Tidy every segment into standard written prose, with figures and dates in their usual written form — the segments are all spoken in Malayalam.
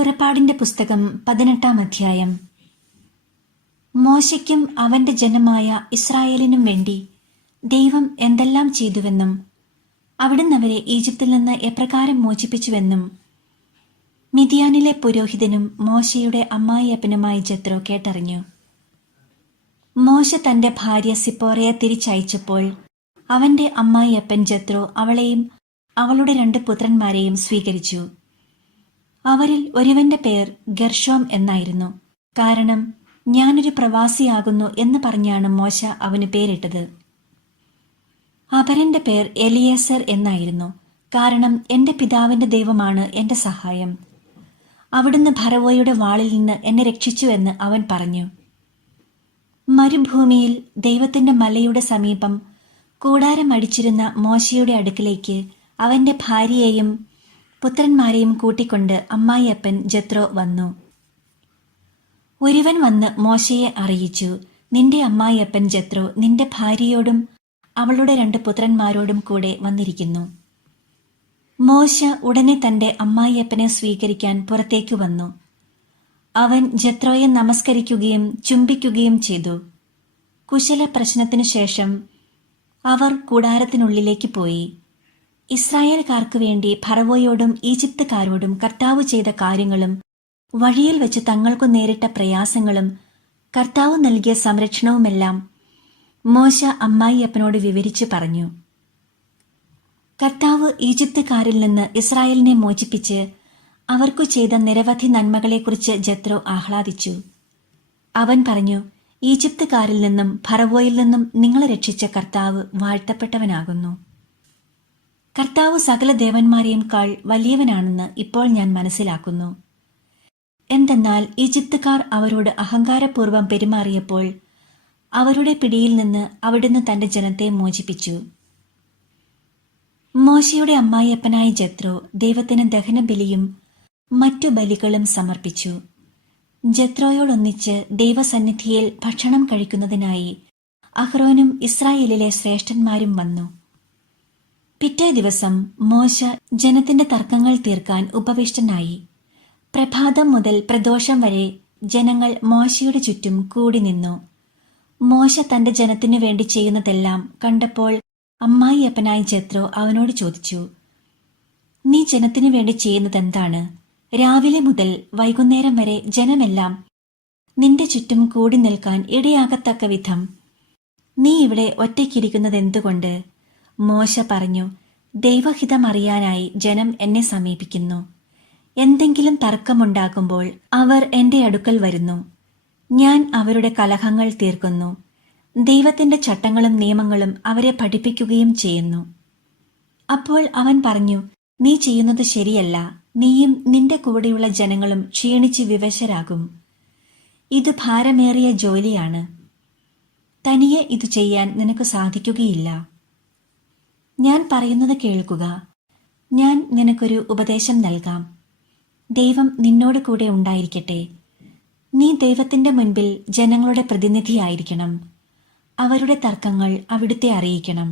പുറപ്പാടിന്റെ പുസ്തകം 18-ാം അധ്യായം. മോശയ്ക്കും അവന്റെ ജനമായ ഇസ്രായേലിനും വേണ്ടി ദൈവം എന്തെല്ലാം ചെയ്തുവെന്നും അവിടുന്ന് അവരെ ഈജിപ്തിൽ നിന്ന് എപ്രകാരം മോചിപ്പിച്ചുവെന്നും മിദ്യാനിലെ പുരോഹിതനും മോശയുടെ അമ്മായിയപ്പനുമായ ജെത്രോ കേട്ടറിഞ്ഞു. മോശ തന്റെ ഭാര്യ സിപ്പോറയെ തിരിച്ചയച്ചപ്പോൾ അവന്റെ അമ്മായിയപ്പൻ ജെത്രോ അവളെയും അവളുടെ 2 പുത്രന്മാരെയും സ്വീകരിച്ചു. അവരിൽ ഒരുവന്റെ പേർ ഗെർഷോം എന്നായിരുന്നു. കാരണം ഞാനൊരു പ്രവാസിയാകുന്നു എന്ന് പറഞ്ഞാണ് മോശ അവന് പേരിട്ടത്. അപരന്റെ പേർ എലിയേസർ എന്നായിരുന്നു. കാരണം എന്റെ പിതാവിന്റെ ദൈവമാണ് എന്റെ സഹായം. അവിടുന്ന് ഫറവോയുടെ വാളിൽ നിന്ന് എന്നെ രക്ഷിച്ചുവെന്ന് അവൻ പറഞ്ഞു. മരുഭൂമിയിൽ ദൈവത്തിന്റെ മലയുടെ സമീപം കൂടാരം അടിച്ചിരുന്ന മോശയുടെ അടുക്കിലേക്ക് അവന്റെ ഭാര്യയെയും പുത്രന്മാരെയും കൂട്ടിക്കൊണ്ട് അമ്മായിയപ്പൻ ജെത്രോ വന്നു. ഒരുവൻ വന്ന് മോശയെ അറിയിച്ചു, നിന്റെ അമ്മായിയപ്പൻ ജെത്രോ നിന്റെ ഭാര്യയോടും അവളുടെ 2 പുത്രന്മാരോടും കൂടെ വന്നിരിക്കുന്നു. മോശ ഉടനെ തന്റെ അമ്മായിയപ്പനെ സ്വീകരിക്കാൻ പുറത്തേക്കു വന്നു. അവൻ ജെത്രോയെ നമസ്കരിക്കുകയും ചുംബിക്കുകയും ചെയ്തു. കുശല പ്രശ്നത്തിനു ശേഷം അവർ കൂടാരത്തിനുള്ളിലേക്ക് പോയി. ഇസ്രായേൽക്കാർക്ക് വേണ്ടി ഫറവോയോടും ഈജിപ്തുകാരോടും കർത്താവ് ചെയ്ത കാര്യങ്ങളും വഴിയിൽ വെച്ച് തങ്ങൾക്കു നേരിട്ട പ്രയാസങ്ങളും കർത്താവ് നൽകിയ സംരക്ഷണവുമെല്ലാം മോശ അമ്മായിയപ്പനോട് വിവരിച്ചു പറഞ്ഞു. കർത്താവ് ഈജിപ്തുകാരിൽ നിന്ന് ഇസ്രായേലിനെ മോചിപ്പിച്ച് അവർക്കു ചെയ്ത നിരവധി നന്മകളെക്കുറിച്ച് ജെത്രോ ആഹ്ലാദിച്ചു. അവൻ പറഞ്ഞു, ഈജിപ്തുകാരിൽ നിന്നും ഫറവോയിൽ നിന്നും നിങ്ങളെ രക്ഷിച്ച കർത്താവ് വാഴ്ത്തപ്പെട്ടവനാകുന്നു. കർത്താവ് സകല ദേവന്മാരെയും കാൾ വലിയവനാണെന്ന് ഇപ്പോൾ ഞാൻ മനസ്സിലാക്കുന്നു. എന്തെന്നാൽ ഈജിപ്തുകാർ അവരോട് അഹങ്കാരപൂർവ്വം പെരുമാറിയപ്പോൾ അവരുടെ പിടിയിൽ നിന്ന് അവിടുന്ന് തന്റെ ജനത്തെ മോചിപ്പിച്ചു. മോശയുടെ അമ്മായിയപ്പനായ ജെത്രോ ദൈവത്തിന് ദഹനബലിയും മറ്റു ബലികളും സമർപ്പിച്ചു. ജെത്രോയോടൊന്നിച്ച് ദൈവസന്നിധിയിൽ ഭക്ഷണം കഴിക്കുന്നതിനായി അഹ്റോനും ഇസ്രായേലിലെ ശ്രേഷ്ഠന്മാരും വന്നു. പിറ്റേ ദിവസം മോശ ജനത്തിന്റെ തർക്കങ്ങൾ തീർക്കാൻ ഉപവിഷ്ടനായി. പ്രഭാതം മുതൽ പ്രദോഷം വരെ ജനങ്ങൾ മോശയുടെ ചുറ്റും കൂടി നിന്നു. മോശ തന്റെ ജനത്തിനു വേണ്ടി ചെയ്യുന്നതെല്ലാം കണ്ടപ്പോൾ അമ്മായിയപ്പനായ ജെത്രോ അവനോട് ചോദിച്ചു, നീ ജനത്തിനു വേണ്ടി ചെയ്യുന്നതെന്താണ്? രാവിലെ മുതൽ വൈകുന്നേരം വരെ ജനമെല്ലാം നിന്റെ ചുറ്റും കൂടി നിൽക്കാൻ ഇടയാകത്തക്ക വിധം നീ ഇവിടെ ഒറ്റയ്ക്കിരിക്കുന്നതെന്തുകൊണ്ട്? മോശ പറഞ്ഞു, ദൈവഹിതമറിയാനായി ജനം എന്നെ സമീപിക്കുന്നു. എന്തെങ്കിലും തർക്കമുണ്ടാകുമ്പോൾ അവർ എന്റെ അടുക്കൽ വരുന്നു. ഞാൻ അവരുടെ കലഹങ്ങൾ തീർക്കുന്നു. ദൈവത്തിന്റെ ചട്ടങ്ങളും നിയമങ്ങളും അവരെ പഠിപ്പിക്കുകയും ചെയ്യുന്നു. അപ്പോൾ അവൻ പറഞ്ഞു, നീ ചെയ്യുന്നത് ശരിയല്ല. നീയും നിന്റെ കൂടെയുള്ള ജനങ്ങളും ക്ഷീണിച്ച് വിവശരാകും. ഇത് ഭാരമേറിയ ജോലിയാണ്. തനിയെ ഇത് ചെയ്യാൻ നിനക്ക് സാധിക്കുകയില്ല. ഞാൻ പറയുന്നത് കേൾക്കുക. ഞാൻ നിനക്കൊരു ഉപദേശം നൽകാം. ദൈവം നിന്നോട് കൂടെ ഉണ്ടായിരിക്കട്ടെ. നീ ദൈവത്തിന്റെ മുൻപിൽ ജനങ്ങളുടെ പ്രതിനിധിയായിരിക്കണം. അവരുടെ തർക്കങ്ങൾ അവിടുത്തെ അറിയിക്കണം.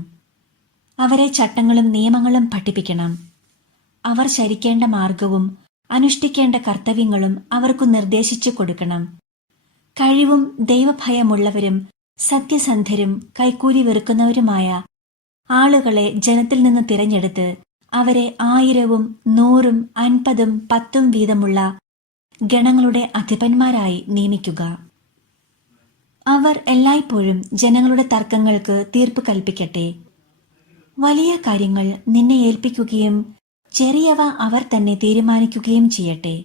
അവരെ ചട്ടങ്ങളും നിയമങ്ങളും പഠിപ്പിക്കണം. അവർ ചരിക്കേണ്ട മാർഗവും അനുഷ്ഠിക്കേണ്ട കർത്തവ്യങ്ങളും അവർക്കു നിർദ്ദേശിച്ചു കൊടുക്കണം. കഴിവും ദൈവഭയമുള്ളവരും സത്യസന്ധരും കൈക്കൂലി വെറുക്കുന്നവരുമായ ആളുകളെ ജനത്തിൽ നിന്ന് തിരഞ്ഞെടുത്ത് അവരെ 1000ഉം 100ഉം 50ഉം 10ഉം വീതമുള്ള ഗണങ്ങളുടെ അധിപന്മാരായി നിയമിക്കുക. അവർ എല്ലായ്പ്പോഴും ജനങ്ങളുടെ തർക്കങ്ങൾക്ക് തീർപ്പ് കൽപ്പിക്കട്ടെ. വലിയ കാര്യങ്ങൾ നിന്നെ ഏൽപ്പിക്കുകയും ചെറിയവ അവർ തന്നെ തീരുമാനിക്കുകയും ചെയ്യട്ടെ.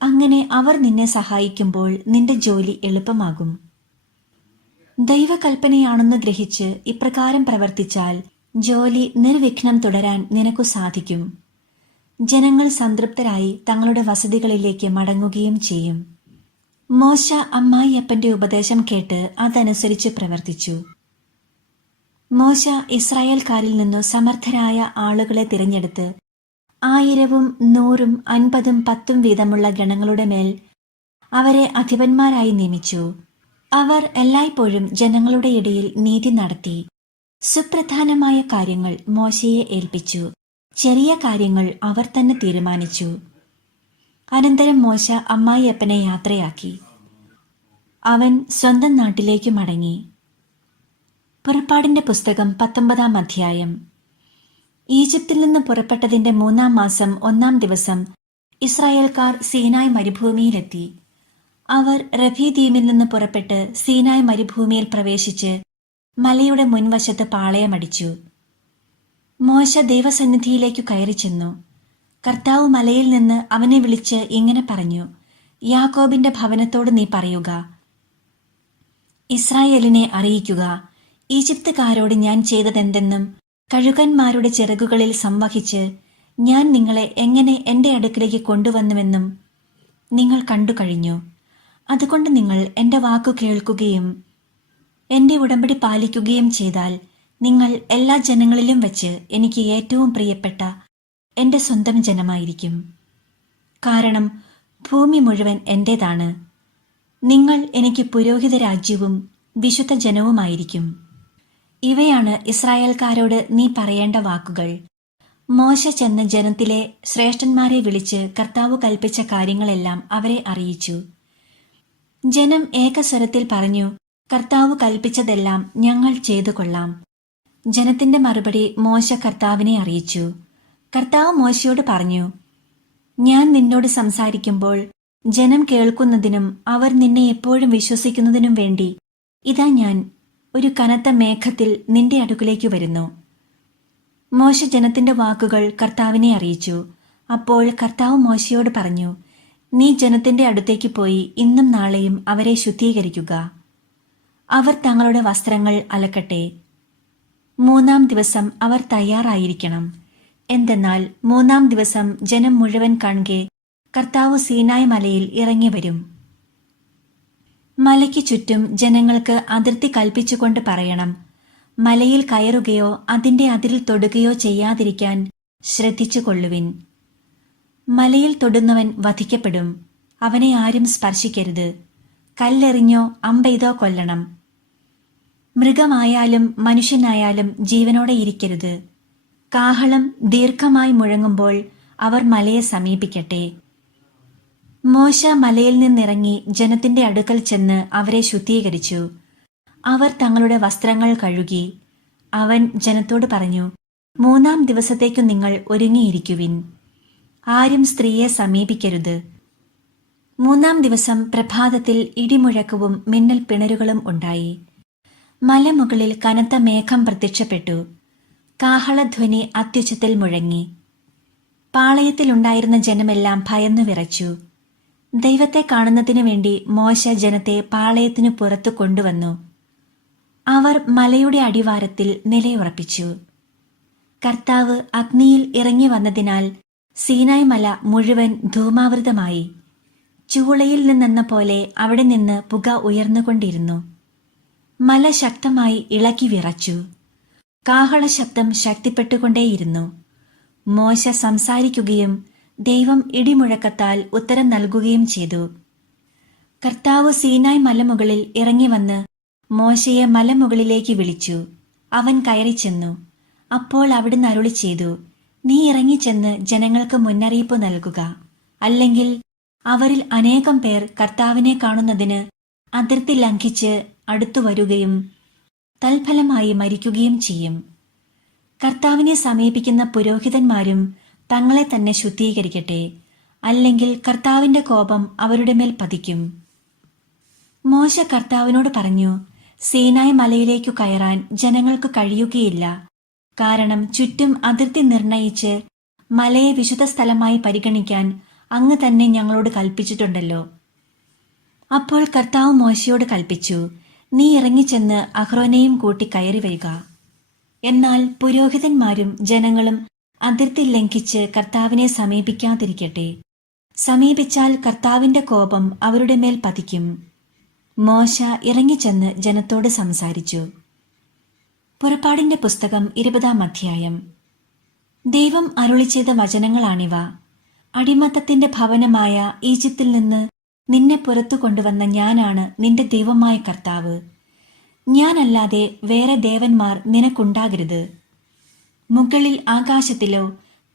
അങ്ങനെ അവർ നിന്നെ സഹായിക്കുമ്പോൾ നിന്റെ ജോലി എളുപ്പമാകും. ദൈവകൽപ്പനയാണെന്ന് ഗ്രഹിച്ച് ഇപ്രകാരം പ്രവർത്തിച്ചാൽ ജോലി നിർവിഘ്നം തുടരാൻ നിനക്കു സാധിക്കും. ജനങ്ങൾ സംതൃപ്തരായി തങ്ങളുടെ വസതികളിലേക്ക് മടങ്ങുകയും ചെയ്യും. മോശ അമ്മായിയപ്പന്റെ ഉപദേശം കേട്ട് അതനുസരിച്ച് പ്രവർത്തിച്ചു. മോശ ഇസ്രായേൽക്കാരിൽ നിന്നു സമർത്ഥരായ ആളുകളെ തിരഞ്ഞെടുത്ത് 1000ഉം 100ഉം 50ഉം 10ഉം വീതമുള്ള ഗണങ്ങളുടെ മേൽ അവരെ അധിപന്മാരായി നിയമിച്ചു. അവർ എല്ലായ്പ്പോഴും ജനങ്ങളുടെ ഇടയിൽ നീതി നടത്തി. സുപ്രധാനമായ കാര്യങ്ങൾ മോശയെ ഏൽപ്പിച്ചു. ചെറിയ കാര്യങ്ങൾ അവർ തന്നെ തീരുമാനിച്ചു. അനന്തരം മോശ അമ്മായിയപ്പനെ യാത്രയാക്കി. അവൻ സ്വന്തം നാട്ടിലേക്ക് മടങ്ങി. പുറപ്പാടിന്റെ പുസ്തകം 19-ാം അധ്യായം. ഈജിപ്തിൽ നിന്ന് പുറപ്പെട്ടതിന്റെ 3-ാം മാസം 1-ാം ദിവസം ഇസ്രായേൽക്കാർ സീനായ് മരുഭൂമിയിലെത്തി. അവർ റഫീദീമിൽ നിന്ന് പുറപ്പെട്ട് സീനായ് മരുഭൂമിയിൽ പ്രവേശിച്ച് മലയുടെ മുൻവശത്ത് പാളയമടിച്ചു. മോശ ദൈവസന്നിധിയിലേക്കു കയറി ചെന്നു. കർത്താവ് മലയിൽ നിന്ന് അവനെ വിളിച്ച് ഇങ്ങനെ പറഞ്ഞു: യാക്കോബിന്റെ ഭവനത്തോട് നീ പറയുക, ഇസ്രായേലിനെ അറിയിക്കുക, ഈജിപ്തുകാരോട് ഞാൻ ചെയ്തതെന്തെന്നും കഴുകന്മാരുടെ ചിറകുകളിൽ സംവഹിച്ച് ഞാൻ നിങ്ങളെ എങ്ങനെ എൻ്റെ അടുക്കിലേക്ക് കൊണ്ടുവന്നുവെന്നും നിങ്ങൾ കണ്ടു കഴിഞ്ഞു. അതുകൊണ്ട് നിങ്ങൾ എൻ്റെ വാക്കു കേൾക്കുകയും എൻ്റെ ഉടമ്പടി പാലിക്കുകയും ചെയ്താൽ നിങ്ങൾ എല്ലാ ജനങ്ങളിലും വെച്ച് എനിക്ക് ഏറ്റവും പ്രിയപ്പെട്ട എൻ്റെ സ്വന്തം ജനമായിരിക്കും. കാരണം ഭൂമി മുഴുവൻ എൻ്റേതാണ്. നിങ്ങൾ എനിക്ക് പുരോഹിത രാജ്യവും വിശുദ്ധ ജനവുമായിരിക്കും. ഇവയാണ് ഇസ്രായേൽക്കാരോട് നീ പറയേണ്ട വാക്കുകൾ. മോശ ചെന്ന് ജനത്തിലെ ശ്രേഷ്ഠന്മാരെ വിളിച്ച് കർത്താവ് കൽപ്പിച്ച കാര്യങ്ങളെല്ലാം അവരെ അറിയിച്ചു. ജനം ഏകസ്വരത്തിൽ പറഞ്ഞു: കർത്താവ് കൽപ്പിച്ചതെല്ലാം ഞങ്ങൾ ചെയ്തു കൊള്ളാം. ജനത്തിന്റെ മറുപടി മോശ കർത്താവിനെ അറിയിച്ചു. കർത്താവ് മോശയോട് പറഞ്ഞു: ഞാൻ നിന്നോട് സംസാരിക്കുമ്പോൾ ജനം കേൾക്കുന്നതിനും അവർ നിന്നെ എപ്പോഴും വിശ്വസിക്കുന്നതിനും വേണ്ടി ഇതാ ഞാൻ ഒരു കനത്ത മേഘത്തിൽ നിന്റെ അടുക്കിലേക്ക് വരുന്നു. മോശ ജനത്തിന്റെ വാക്കുകൾ കർത്താവിനെ അറിയിച്ചു. അപ്പോൾ കർത്താവ് മോശയോട് പറഞ്ഞു: നീ ജനത്തിന്റെ അടുത്തേക്ക് പോയി ഇന്നും നാളെയും അവരെ ശുദ്ധീകരിക്കുക. അവർ തങ്ങളുടെ വസ്ത്രങ്ങൾ അലക്കട്ടെ. 3-ാം ദിവസം അവർ തയ്യാറായിരിക്കണം. എന്തെന്നാൽ 3-ാം ദിവസം ജനം മുഴുവൻ കാണുകെ കർത്താവ് സീനായ് മലയിൽ ഇറങ്ങി വരും. മലയ്ക്ക് ചുറ്റും ജനങ്ങൾക്ക് അതിർത്തി കൽപ്പിച്ചുകൊണ്ട് പറയണം: മലയിൽ കയറുകയോ അതിന്റെ അതിരിൽ തൊടുകയോ ചെയ്യാതിരിക്കാൻ ശ്രദ്ധിച്ചു കൊള്ളുവിൻ. മലയിൽ തൊടുന്നവൻ വധിക്കപ്പെടും. അവനെ ആരും സ്പർശിക്കരുത്. കല്ലെറിഞ്ഞോ അമ്പെയ്തോ കൊല്ലണം. മൃഗമായാലും മനുഷ്യനായാലും ജീവനോടെ ഇരിക്കരുത്. കാഹളം ദീർഘമായി മുഴങ്ങുമ്പോൾ അവർ മലയെ സമീപിക്കട്ടെ. മോശ മലയിൽ നിന്നിറങ്ങി ജനത്തിന്റെ അടുക്കൽ ചെന്ന് അവരെ ശുദ്ധീകരിച്ചു. അവർ തങ്ങളുടെ വസ്ത്രങ്ങൾ കഴുകി. അവൻ ജനത്തോട് പറഞ്ഞു: 3-ാം ദിവസത്തേക്കു നിങ്ങൾ ഒരുങ്ങിയിരിക്കുവിൻ. ആരും സ്ത്രീയെ സമീപിക്കരുത്. 3-ാം ദിവസം പ്രഭാതത്തിൽ ഇടിമുഴക്കവും മിന്നൽ പിണരുകളും ഉണ്ടായി. മലമുകളിൽ കനത്ത മേഘം പ്രത്യക്ഷപ്പെട്ടു. കാഹളധ്വനി അത്യുച്ചത്തിൽ മുഴങ്ങി. പാളയത്തിലുണ്ടായിരുന്ന ജനമെല്ലാം ഭയന്നു വിറച്ചു. ദൈവത്തെ കാണുന്നതിനു വേണ്ടി മോശ ജനത്തെ പാളയത്തിനു പുറത്തു കൊണ്ടുവന്നു. അവർ മലയുടെ അടിവാരത്തിൽ നിലയുറപ്പിച്ചു. കർത്താവ് അഗ്നിയിൽ ഇറങ്ങി വന്നതിനാൽ സീനായ് മല മുഴുവൻ ധൂമാവൃതമായി. ചൂളയിൽ നിന്നെന്ന പോലെ അവിടെ നിന്ന് പുക ഉയർന്നുകൊണ്ടിരുന്നു. മല ശക്തമായി ഇളക്കി വിറച്ചു. കാഹള ശബ്ദം ശക്തിപ്പെട്ടുകൊണ്ടേയിരുന്നു. മോശ സംസാരിക്കുകയും ദൈവം ഇടിമുഴക്കത്താൽ ഉത്തരം നൽകുകയും ചെയ്തു. കർത്താവ് സീനായ് മലമുകളിൽ ഇറങ്ങി വന്ന് മോശയെ മലമുകളിലേക്ക് വിളിച്ചു. അവൻ കയറി ചെന്നു. അപ്പോൾ അവിടുന്ന് അരുളി ചെയ്തു: നീ ഇറങ്ങിച്ചെന്ന് ജനങ്ങൾക്ക് മുന്നറിയിപ്പ് നൽകുക. അല്ലെങ്കിൽ അവരിൽ അനേകം പേർ കർത്താവിനെ കാണുന്നതിന് അതിർത്തി ലംഘിച്ച് അടുത്തു വരുകയും തൽഫലമായി മരിക്കുകയും ചെയ്യും. കർത്താവിനെ സമീപിക്കുന്ന പുരോഹിതന്മാരും തങ്ങളെ തന്നെ ശുദ്ധീകരിക്കട്ടെ. അല്ലെങ്കിൽ കർത്താവിന്റെ കോപം അവരുടെ മേൽ പതിക്കും. മോശ കർത്താവിനോട് പറഞ്ഞു: സീനായ് മലയിലേക്കു കയറാൻ ജനങ്ങൾക്ക് കഴിയുകയില്ല. കാരണം ചുറ്റും അതിർത്തി നിർണയിച്ച് മലയെ വിശുദ്ധ സ്ഥലമായി പരിഗണിക്കാൻ അങ്ങ് തന്നെ ഞങ്ങളോട് കൽപ്പിച്ചിട്ടുണ്ടല്ലോ. അപ്പോൾ കർത്താവ് മോശയോട് കൽപ്പിച്ചു: നീ ഇറങ്ങിച്ചെന്ന് അഹ്റോനെയും കൂട്ടി കയറി വരിക. എന്നാൽ പുരോഹിതന്മാരും ജനങ്ങളും അതിർത്തി ലംഘിച്ച് കർത്താവിനെ സമീപിക്കാതിരിക്കട്ടെ. സമീപിച്ചാൽ കർത്താവിന്റെ കോപം അവരുടെ മേൽ പതിക്കും. മോശ ഇറങ്ങിച്ചെന്ന് ജനത്തോട് സംസാരിച്ചു. പുറപ്പാടിന്റെ പുസ്തകം 20-ാം അധ്യായം. ദൈവം അരുളി ചെയ്ത വചനങ്ങളാണിവ. അടിമത്തത്തിന്റെ ഭവനമായ ഈജിപ്തിൽ നിന്ന് നിന്നെ പുറത്തു കൊണ്ടുവന്ന ഞാനാണ് നിന്റെ ദൈവമായ കർത്താവ്. ഞാനല്ലാതെ വേറെ ദേവന്മാർ നിനക്കുണ്ടാകരുത്. മുകളിൽ ആകാശത്തിലോ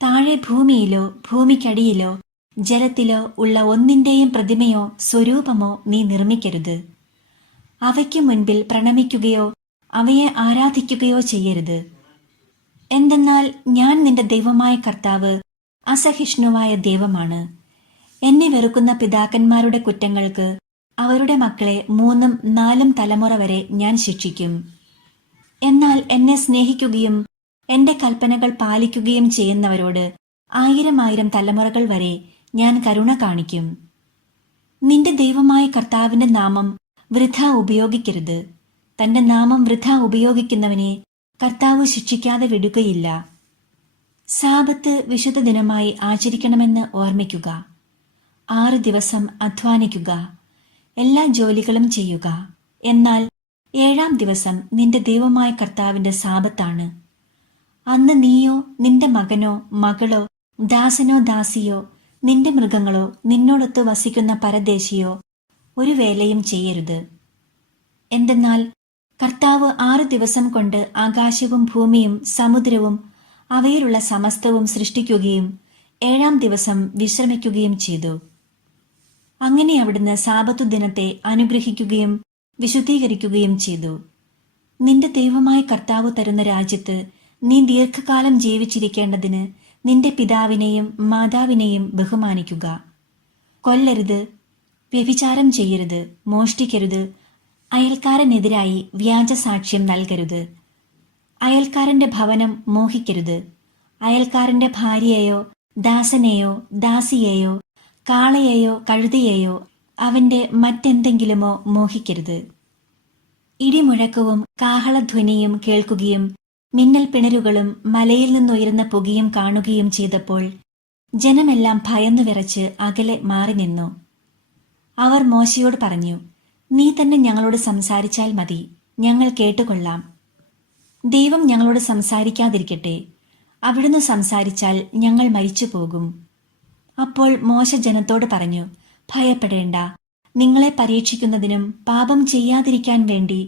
താഴെ ഭൂമിയിലോ ഭൂമിക്കടിയിലോ ജലത്തിലോ ഉള്ള ഒന്നിന്റെയും പ്രതിമയോ സ്വരൂപമോ നീ നിർമ്മിക്കരുത്. അവയ്ക്കു മുൻപിൽ പ്രണമിക്കുകയോ അവയെ ആരാധിക്കുകയോ ചെയ്യരുത്. എന്തെന്നാൽ ഞാൻ നിന്റെ ദൈവമായ കർത്താവ് അസഹിഷ്ണുവായ ദൈവമാണ്. എന്നെ വെറുക്കുന്ന പിതാക്കന്മാരുടെ കുറ്റങ്ങൾക്ക് അവരുടെ മക്കളെ 3 4 തലമുറ വരെ ഞാൻ ശിക്ഷിക്കും. എന്നാൽ എന്നെ സ്നേഹിക്കുകയും എന്റെ കൽപ്പനകൾ പാലിക്കുകയും ചെയ്യുന്നവരോട് 1000 തലമുറകൾ വരെ ഞാൻ കരുണ കാണിക്കും. നിന്റെ ദൈവമായ കർത്താവിന്റെ നാമം വൃഥ ഉപയോഗിക്കരുത്. തന്റെ നാമം വൃഥ ഉപയോഗിക്കുന്നവനെ കർത്താവ് ശിക്ഷിക്കാതെ വിടുകയില്ല. സാബത്ത് വിശുദ്ധ ദിനമായി ആചരിക്കണമെന്ന് ഓർമ്മിക്കുക. 6 ദിവസം അധ്വാനിക്കുക, എല്ലാ ജോലികളും ചെയ്യുക. എന്നാൽ 7-ാം ദിവസം നിന്റെ ദൈവമായ കർത്താവിന്റെ സാബത്താണ്. അന്ന് നീയോ നിന്റെ മകനോ മകളോ ദാസനോ ദാസിയോ നിന്റെ മൃഗങ്ങളോ നിന്നോടൊത്ത് വസിക്കുന്ന പരദേശിയോ ഒരു വേലയും ചെയ്യരുത്. എന്തെന്നാൽ കർത്താവ് 6 ദിവസം കൊണ്ട് ആകാശവും ഭൂമിയും സമുദ്രവും അവയിലുള്ള സമസ്തവും സൃഷ്ടിക്കുകയും 7-ാം ദിവസം വിശ്രമിക്കുകയും ചെയ്തു. അങ്ങനെ അവിടുന്ന് സാബത്തു ദിനത്തെ അനുഗ്രഹിക്കുകയും വിശുദ്ധീകരിക്കുകയും ചെയ്തു. നിന്റെ ദൈവമായ കർത്താവ് തരുന്ന രാജ്യത്ത് നീ ദീർഘകാലം ജീവിച്ചിരിക്കേണ്ടതിന് നിന്റെ പിതാവിനെയും മാതാവിനെയും ബഹുമാനിക്കുക. കൊല്ലരുത്, വ്യഭിചാരം ചെയ്യരുത്, മോഷ്ടിക്കരുത്, അയൽക്കാരനെതിരായി വ്യാജസാക്ഷ്യം നൽകരുത്, അയൽക്കാരന്റെ ഭവനം മോഹിക്കരുത്, അയൽക്കാരന്റെ ഭാര്യയെയോ ദാസനെയോ ദാസിയെയോ കാളയെയോ കഴുതയെയോ അവന്റെ മറ്റെന്തെങ്കിലുമോ മോഹിക്കരുത്. ഇടിമുഴക്കവും കാഹളധ്വനിയും കേൾക്കുകയും മിന്നൽ പിണരുകളും മലയിൽ നിന്നുയരുന്ന പുകയും കാണുകയും ചെയ്തപ്പോൾ ജനമെല്ലാം ഭയന്നു വിറച്ച് അകലെ മാറി നിന്നു. അവർ മോശയോട് പറഞ്ഞു, നീ തന്നെ ഞങ്ങളോട് സംസാരിച്ചാൽ മതി, ഞങ്ങൾ കേട്ടുകൊള്ളാം. ദൈവം ഞങ്ങളോട് സംസാരിക്കാതിരിക്കട്ടെ, അവിടുന്ന് സംസാരിച്ചാൽ ഞങ്ങൾ മരിച്ചു പോകും. അപ്പോൾ മോശ ജനത്തോട് പറഞ്ഞു, ഭയപ്പെടേണ്ട, നിങ്ങളെ പരീക്ഷിക്കുന്നതിനും പാപം ചെയ്യാതിരിക്കാൻ വേണ്ടി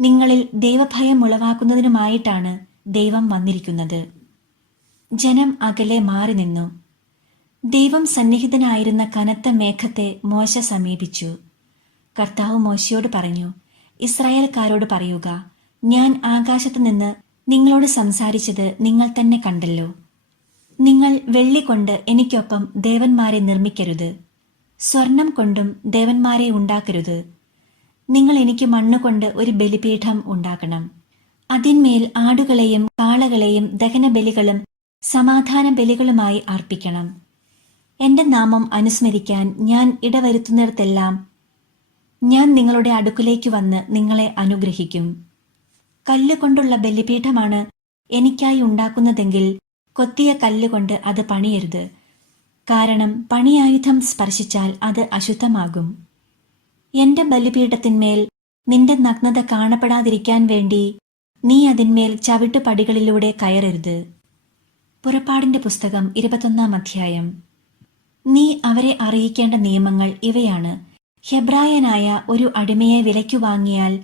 നിങ്ങളിൽ ദൈവഭയം ഉളവാക്കുന്നതിനുമായിട്ടാണ് ദൈവം വന്നിരിക്കുന്നത്. ജനം അകലെ മാറി നിന്നു. ദൈവം സന്നിഹിതനായിരുന്ന കനത്ത മേഘത്തെ മോശ സമീപിച്ചു. കർത്താവ് മോശയോട് പറഞ്ഞു, ഇസ്രായേൽക്കാരോട് പറയുക, ഞാൻ ആകാശത്ത് നിന്ന് നിങ്ങളോട് സംസാരിച്ചത് നിങ്ങൾ തന്നെ കണ്ടല്ലോ. നിങ്ങൾ വെള്ളി കൊണ്ട് എനിക്കൊപ്പം ദേവന്മാരെ നിർമ്മിക്കരുത്, സ്വർണം കൊണ്ടും ദേവന്മാരെ ഉണ്ടാക്കരുത്. നിങ്ങൾ എനിക്ക് മണ്ണുകൊണ്ട് ഒരു ബലിപീഠം ഉണ്ടാക്കണം. അതിന്മേൽ ആടുകളെയും കാളകളെയും ദഹനബലികളും സമാധാന ബലികളുമായി അർപ്പിക്കണം. എന്റെ നാമം അനുസ്മരിക്കാൻ ഞാൻ ഇടവരുത്തുന്നിടത്തെല്ലാം ഞാൻ നിങ്ങളുടെ അടുക്കിലേക്ക് വന്ന് നിങ്ങളെ അനുഗ്രഹിക്കും. കല്ലുകൊണ്ടുള്ള ബലിപീഠമാണ് എനിക്കായി ഉണ്ടാക്കുന്നതെങ്കിൽ കൊത്തിയ കല്ലുകൊണ്ട് അത് പണിയരുത്. കാരണം പണിയായുധം സ്പർശിച്ചാൽ അത് അശുദ്ധമാകും. എന്റെ ബലിപീഠത്തിന്മേൽ നിന്റെ നഗ്നത കാണപ്പെടാതിരിക്കാൻ വേണ്ടി നീ അതിന്മേൽ ചവിട്ടുപടികളിലൂടെ കയറരുത്. പുറപ്പാടിന്റെ പുസ്തകം 21-ാം അധ്യായം. നീ അവരെ അറിയിക്കേണ്ട നിയമങ്ങൾ ഇവയാണ്. ഹെബ്രായനായ ഒരു അടിമയെ വിലയ്ക്കു വാങ്ങിയാൽ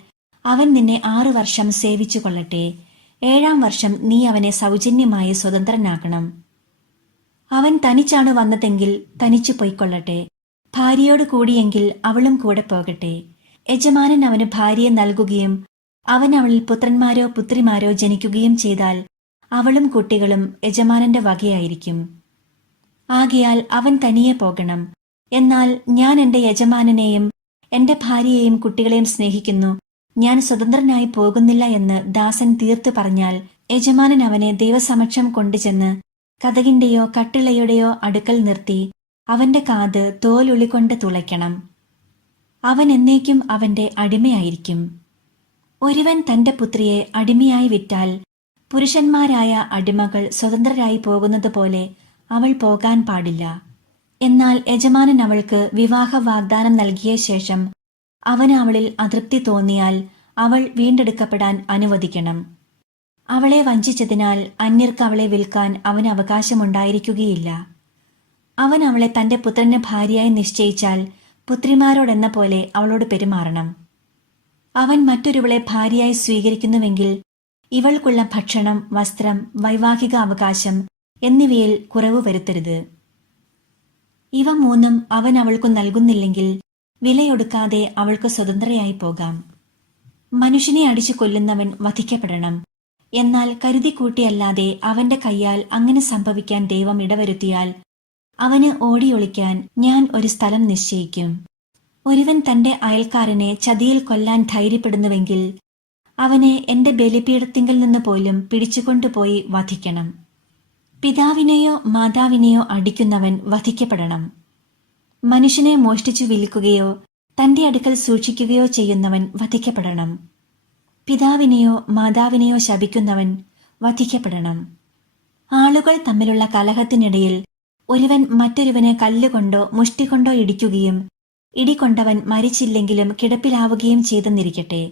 അവൻ നിന്നെ 6 വർഷം സേവിച്ചു കൊള്ളട്ടെ. 7-ാം വർഷം നീ അവനെ സൗജന്യമായി സ്വതന്ത്രനാക്കണം. അവൻ തനിച്ചാണ് വന്നതെങ്കിൽ തനിച്ചു പൊയ്ക്കൊള്ളട്ടെ. ഭാര്യയോട് കൂടിയെങ്കിൽ അവളും കൂടെ പോകട്ടെ. യജമാനൻ അവന് ഭാര്യയെ നൽകുകയും അവൻ അവളിൽ പുത്രന്മാരോ പുത്രിമാരോ ജനിക്കുകയും ചെയ്താൽ അവളും കുട്ടികളും യജമാനന്റെ വകയായിരിക്കും. ആകയാൽ അവൻ തനിയെ പോകണം. എന്നാൽ ഞാൻ എന്റെ യജമാനനെയും എന്റെ ഭാര്യയെയും കുട്ടികളെയും സ്നേഹിക്കുന്നു, ഞാൻ സ്വതന്ത്രനായി പോകുന്നില്ല എന്ന് ദാസൻ തീർത്തു പറഞ്ഞാൽ യജമാനൻ അവനെ ദൈവസമക്ഷം കൊണ്ടുചെന്ന് കതകിന്റെയോ കട്ടിളയുടെയോ അടുക്കൽ നിർത്തി അവന്റെ കാത് തോലുള്ളിക്കൊണ്ട് തുളയ്ക്കണം. അവൻ എന്നേക്കും അവന്റെ അടിമയായിരിക്കും. ഒരുവൻ തന്റെ പുത്രിയെ അടിമയായി വിറ്റാൽ പുരുഷന്മാരായ അടിമകൾ സ്വതന്ത്രരായി പോകുന്നത് പോലെ അവൾ പോകാൻ പാടില്ല. എന്നാൽ യജമാനൻ അവൾക്ക് വിവാഹ വാഗ്ദാനം നൽകിയ ശേഷം അവന് അവളിൽ അതൃപ്തി തോന്നിയാൽ അവൾ വീണ്ടെടുക്കപ്പെടാൻ അനുവദിക്കണം. അവളെ വഞ്ചിച്ചതിനാൽ അന്യർക്ക് അവളെ വിൽക്കാൻ അവന് അവകാശമുണ്ടായിരിക്കുകയില്ല. അവൻ അവളെ തന്റെ പുത്രന് ഭാര്യയായി നിശ്ചയിച്ചാൽ പുത്രിമാരോടെന്ന പോലെ അവളോട് പെരുമാറണം. അവൻ മറ്റൊരുവളെ ഭാര്യയായി സ്വീകരിക്കുന്നുവെങ്കിൽ ഇവൾക്കുള്ള ഭക്ഷണം, വസ്ത്രം, വൈവാഹിക അവകാശം എന്നിവയിൽ കുറവ് വരുത്തരുത്. ഇവ മൂന്നും അവൻ അവൾക്കു നൽകുന്നില്ലെങ്കിൽ വിലയൊടുക്കാതെ അവൾക്ക് സ്വതന്ത്രയായി പോകാം. മനുഷ്യനെ അടിച്ചു കൊല്ലുന്നവൻ വധിക്കപ്പെടണം. എന്നാൽ കരുതിക്കൂട്ടിയല്ലാതെ അവന്റെ കൈയാൽ അങ്ങനെ സംഭവിക്കാൻ ദൈവം ഇടവരുത്തിയാൽ അവന് ഓടിയൊളിക്കാൻ ഞാൻ ഒരു സ്ഥലം നിശ്ചയിക്കും. ഒരുവൻ തന്റെ അയൽക്കാരനെ ചതിയിൽ കൊല്ലാൻ ധൈര്യപ്പെടുന്നുവെങ്കിൽ അവനെ എന്റെ ബലിപീഠത്തിങ്കൽ നിന്ന് പോലും പിടിച്ചുകൊണ്ടുപോയി വധിക്കണം. പിതാവിനെയോ മാതാവിനെയോ അടിക്കുന്നവൻ വധിക്കപ്പെടണം. മനുഷ്യനെ മോഷ്ടിച്ചു വിൽക്കുകയോ തന്റെ അടുക്കൽ സൂക്ഷിക്കുകയോ ചെയ്യുന്നവൻ വധിക്കപ്പെടണം. പിതാവിനെയോ മാതാവിനെയോ ശപിക്കുന്നവൻ വധിക്കപ്പെടണം. ആളുകൾ തമ്മിലുള്ള കലഹത്തിനിടയിൽ ഒരുവൻ മറ്റൊരുവനെ കല്ലുകൊണ്ടോ മുഷ്ടികൊണ്ടോ ഇടിക്കുകയും ഇടികൊണ്ടവൻ മരിച്ചില്ലെങ്കിലും കിടപ്പിലാവുകയും ചെയ്തെന്നിരിക്കട്ടെ.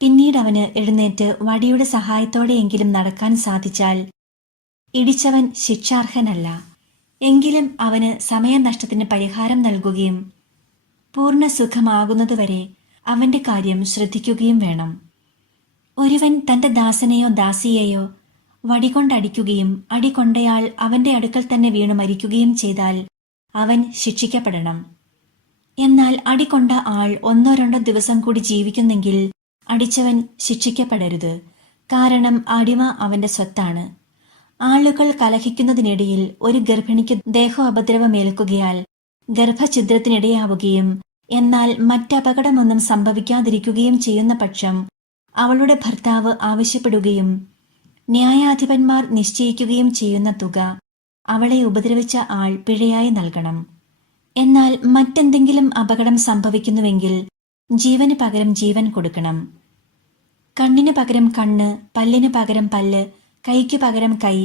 പിന്നീട് അവന് എഴുന്നേറ്റ് വടിയുടെ സഹായത്തോടെയെങ്കിലും നടക്കാൻ സാധിച്ചാൽ ഇടിച്ചവൻ ശിക്ഷാർഹനല്ല. എങ്കിലും അവന് സമയനഷ്ടത്തിന് പരിഹാരം നൽകുകയും പൂർണ്ണ സുഖമാകുന്നതുവരെ അവന്റെ കാര്യം ശ്രദ്ധിക്കുകയും വേണം. ഒരുവൻ തന്റെ ദാസനെയോ ദാസിയെയോ വടികൊണ്ടടിക്കുകയും അടികൊണ്ടയാൾ അവന്റെ അടുക്കൽ തന്നെ വീണു മരിക്കുകയും ചെയ്താൽ അവൻ ശിക്ഷിക്കപ്പെടണം. എന്നാൽ അടികൊണ്ട ആൾ 1-2 ദിവസം കൂടി ജീവിക്കുന്നെങ്കിൽ അടിച്ചവൻ ശിക്ഷിക്കപ്പെടരുത്. കാരണം അടിമ അവന്റെ സ്വത്താണ്. ആളുകൾ കലഹിക്കുന്നതിനിടയിൽ ഒരു ഗർഭിണിക്ക് ദേഹോപദ്രവമേൽക്കുകയാൽ ഗർഭഛിദ്രത്തിനിടയാവുകയും എന്നാൽ മറ്റപകടമൊന്നും സംഭവിക്കാതിരിക്കുകയും ചെയ്യുന്ന പക്ഷം അവളുടെ ഭർത്താവ് ആവശ്യപ്പെടുകയും ന്യായാധിപന്മാർ നിശ്ചയിക്കുകയും ചെയ്യുന്ന തുക അവളെ ഉപദ്രവിച്ച ആൾ പിഴയായി നൽകണം. എന്നാൽ മറ്റെന്തെങ്കിലും അപകടം സംഭവിക്കുന്നുവെങ്കിൽ ജീവന് പകരം ജീവൻ കൊടുക്കണം. കണ്ണിന് പകരം കണ്ണ്, പല്ലിന് പകരം പല്ല്, കൈക്ക് പകരം കൈ,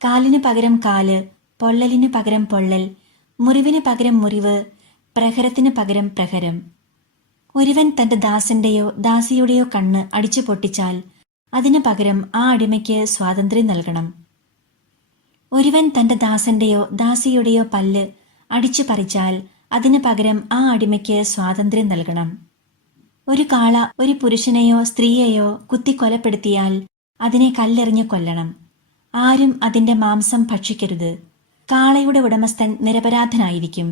കാലിന് പകരം കാല്, പൊള്ളലിന് പകരം പൊള്ളൽ, മുറിവിന് പകരം മുറിവ്, പ്രഹരത്തിന് പകരം പ്രഹരം. ഒരുവൻ തന്റെ ദാസന്റെയോ ദാസിയുടെയോ കണ്ണ് അടിച്ചു പൊട്ടിച്ചാൽ അതിനു പകരം ആ അടിമയ്ക്ക് സ്വാതന്ത്ര്യം നൽകണം. ഒരുവൻ തന്റെ ദാസന്റെയോ ദാസിയുടെയോ പല്ല് അടിച്ചു പറിച്ചാൽ അതിനു പകരം ആ അടിമയ്ക്ക് സ്വാതന്ത്ര്യം നൽകണം. ഒരു കാള ഒരു പുരുഷനെയോ സ്ത്രീയെയോ കുത്തിക്കൊലപ്പെടുത്തിയാൽ അതിനെ കല്ലെറിഞ്ഞു കൊല്ലണം. ആരും അതിന്റെ മാംസം ഭക്ഷിക്കരുത്. കാളയുടെ ഉടമസ്ഥൻ നിരപരാധനായിരിക്കും.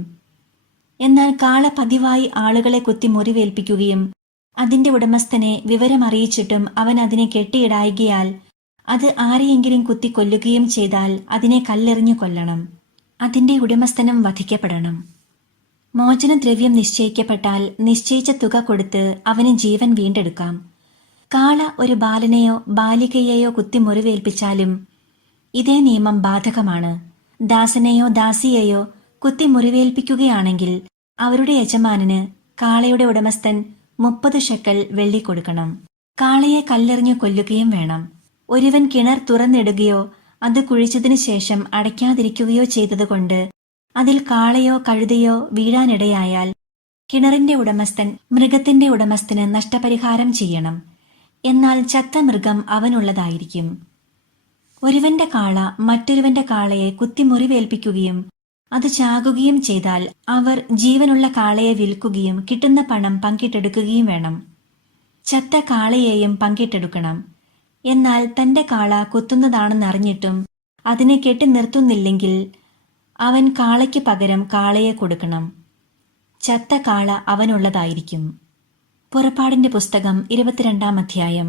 എന്നാൽ കാള പതിവായി ആളുകളെ കുത്തി മുറിവേൽപ്പിക്കുകയും അതിന്റെ ഉടമസ്ഥനെ വിവരമറിയിച്ചിട്ടും അവൻ അതിനെ കെട്ടിയിടായികയാൽ അത് ആരെയെങ്കിലും കുത്തിക്കൊല്ലുകയും ചെയ്താൽ അതിനെ കല്ലെറിഞ്ഞു കൊല്ലണം. അതിന്റെ ഉടമസ്ഥനും വധിക്കപ്പെടണം. മോചനദ്രവ്യം നിശ്ചയിക്കപ്പെട്ടാൽ നിശ്ചയിച്ച തുക കൊടുത്ത് അവന് ജീവൻ വീണ്ടെടുക്കാം. കാള ഒരു ബാലനെയോ ബാലികയെയോ കുത്തി മുറിവേൽപ്പിച്ചാലും ഇതേ നിയമം ബാധകമാണ്. ദാസനെയോ ദാസിയെയോ കുത്തി മുറിവേൽപ്പിക്കുകയാണെങ്കിൽ അവരുടെ യജമാനന് കാളയുടെ ഉടമസ്ഥൻ 30 ഷെക്കൽ വെള്ളി കൊടുക്കണം. കാളയെ കല്ലെറിഞ്ഞു കൊല്ലുകയും വേണം. ഒരുവൻ കിണർ തുറന്നിടുകയോ അത് കുഴിച്ചതിനു ശേഷം അടയ്ക്കാതിരിക്കുകയോ ചെയ്തതുകൊണ്ട് അതിൽ കാളയോ കഴുതയോ വീഴാനിടയായാൽ കിണറിന്റെ ഉടമസ്ഥൻ മൃഗത്തിന്റെ ഉടമസ്ഥന് നഷ്ടപരിഹാരം ചെയ്യണം. എന്നാൽ ചത്ത മൃഗം അവനുള്ളതായിരിക്കും. ഒരുവന്റെ കാള മറ്റൊരുവന്റെ കാളയെ കുത്തി മുറിവേൽപ്പിക്കുകയും അത് ചാകുകയും ചെയ്താൽ അവർ ജീവനുള്ള കാളയെ വിൽക്കുകയും കിട്ടുന്ന പണം പങ്കിട്ടെടുക്കുകയും വേണം. ചത്ത കാളയെയും പങ്കിട്ടെടുക്കണം. എന്നാൽ തന്റെ കാള കുത്തുന്നതാണെന്നറിഞ്ഞിട്ടും അതിനെ കെട്ടി നിർത്തുന്നില്ലെങ്കിൽ അവൻ കാളയ്ക്ക് പകരം കാളയെ കൊടുക്കണം. ചത്ത കാള അവനുള്ളതായിരിക്കും. പുറപ്പാടിന്റെ പുസ്തകം 22-ാം അധ്യായം.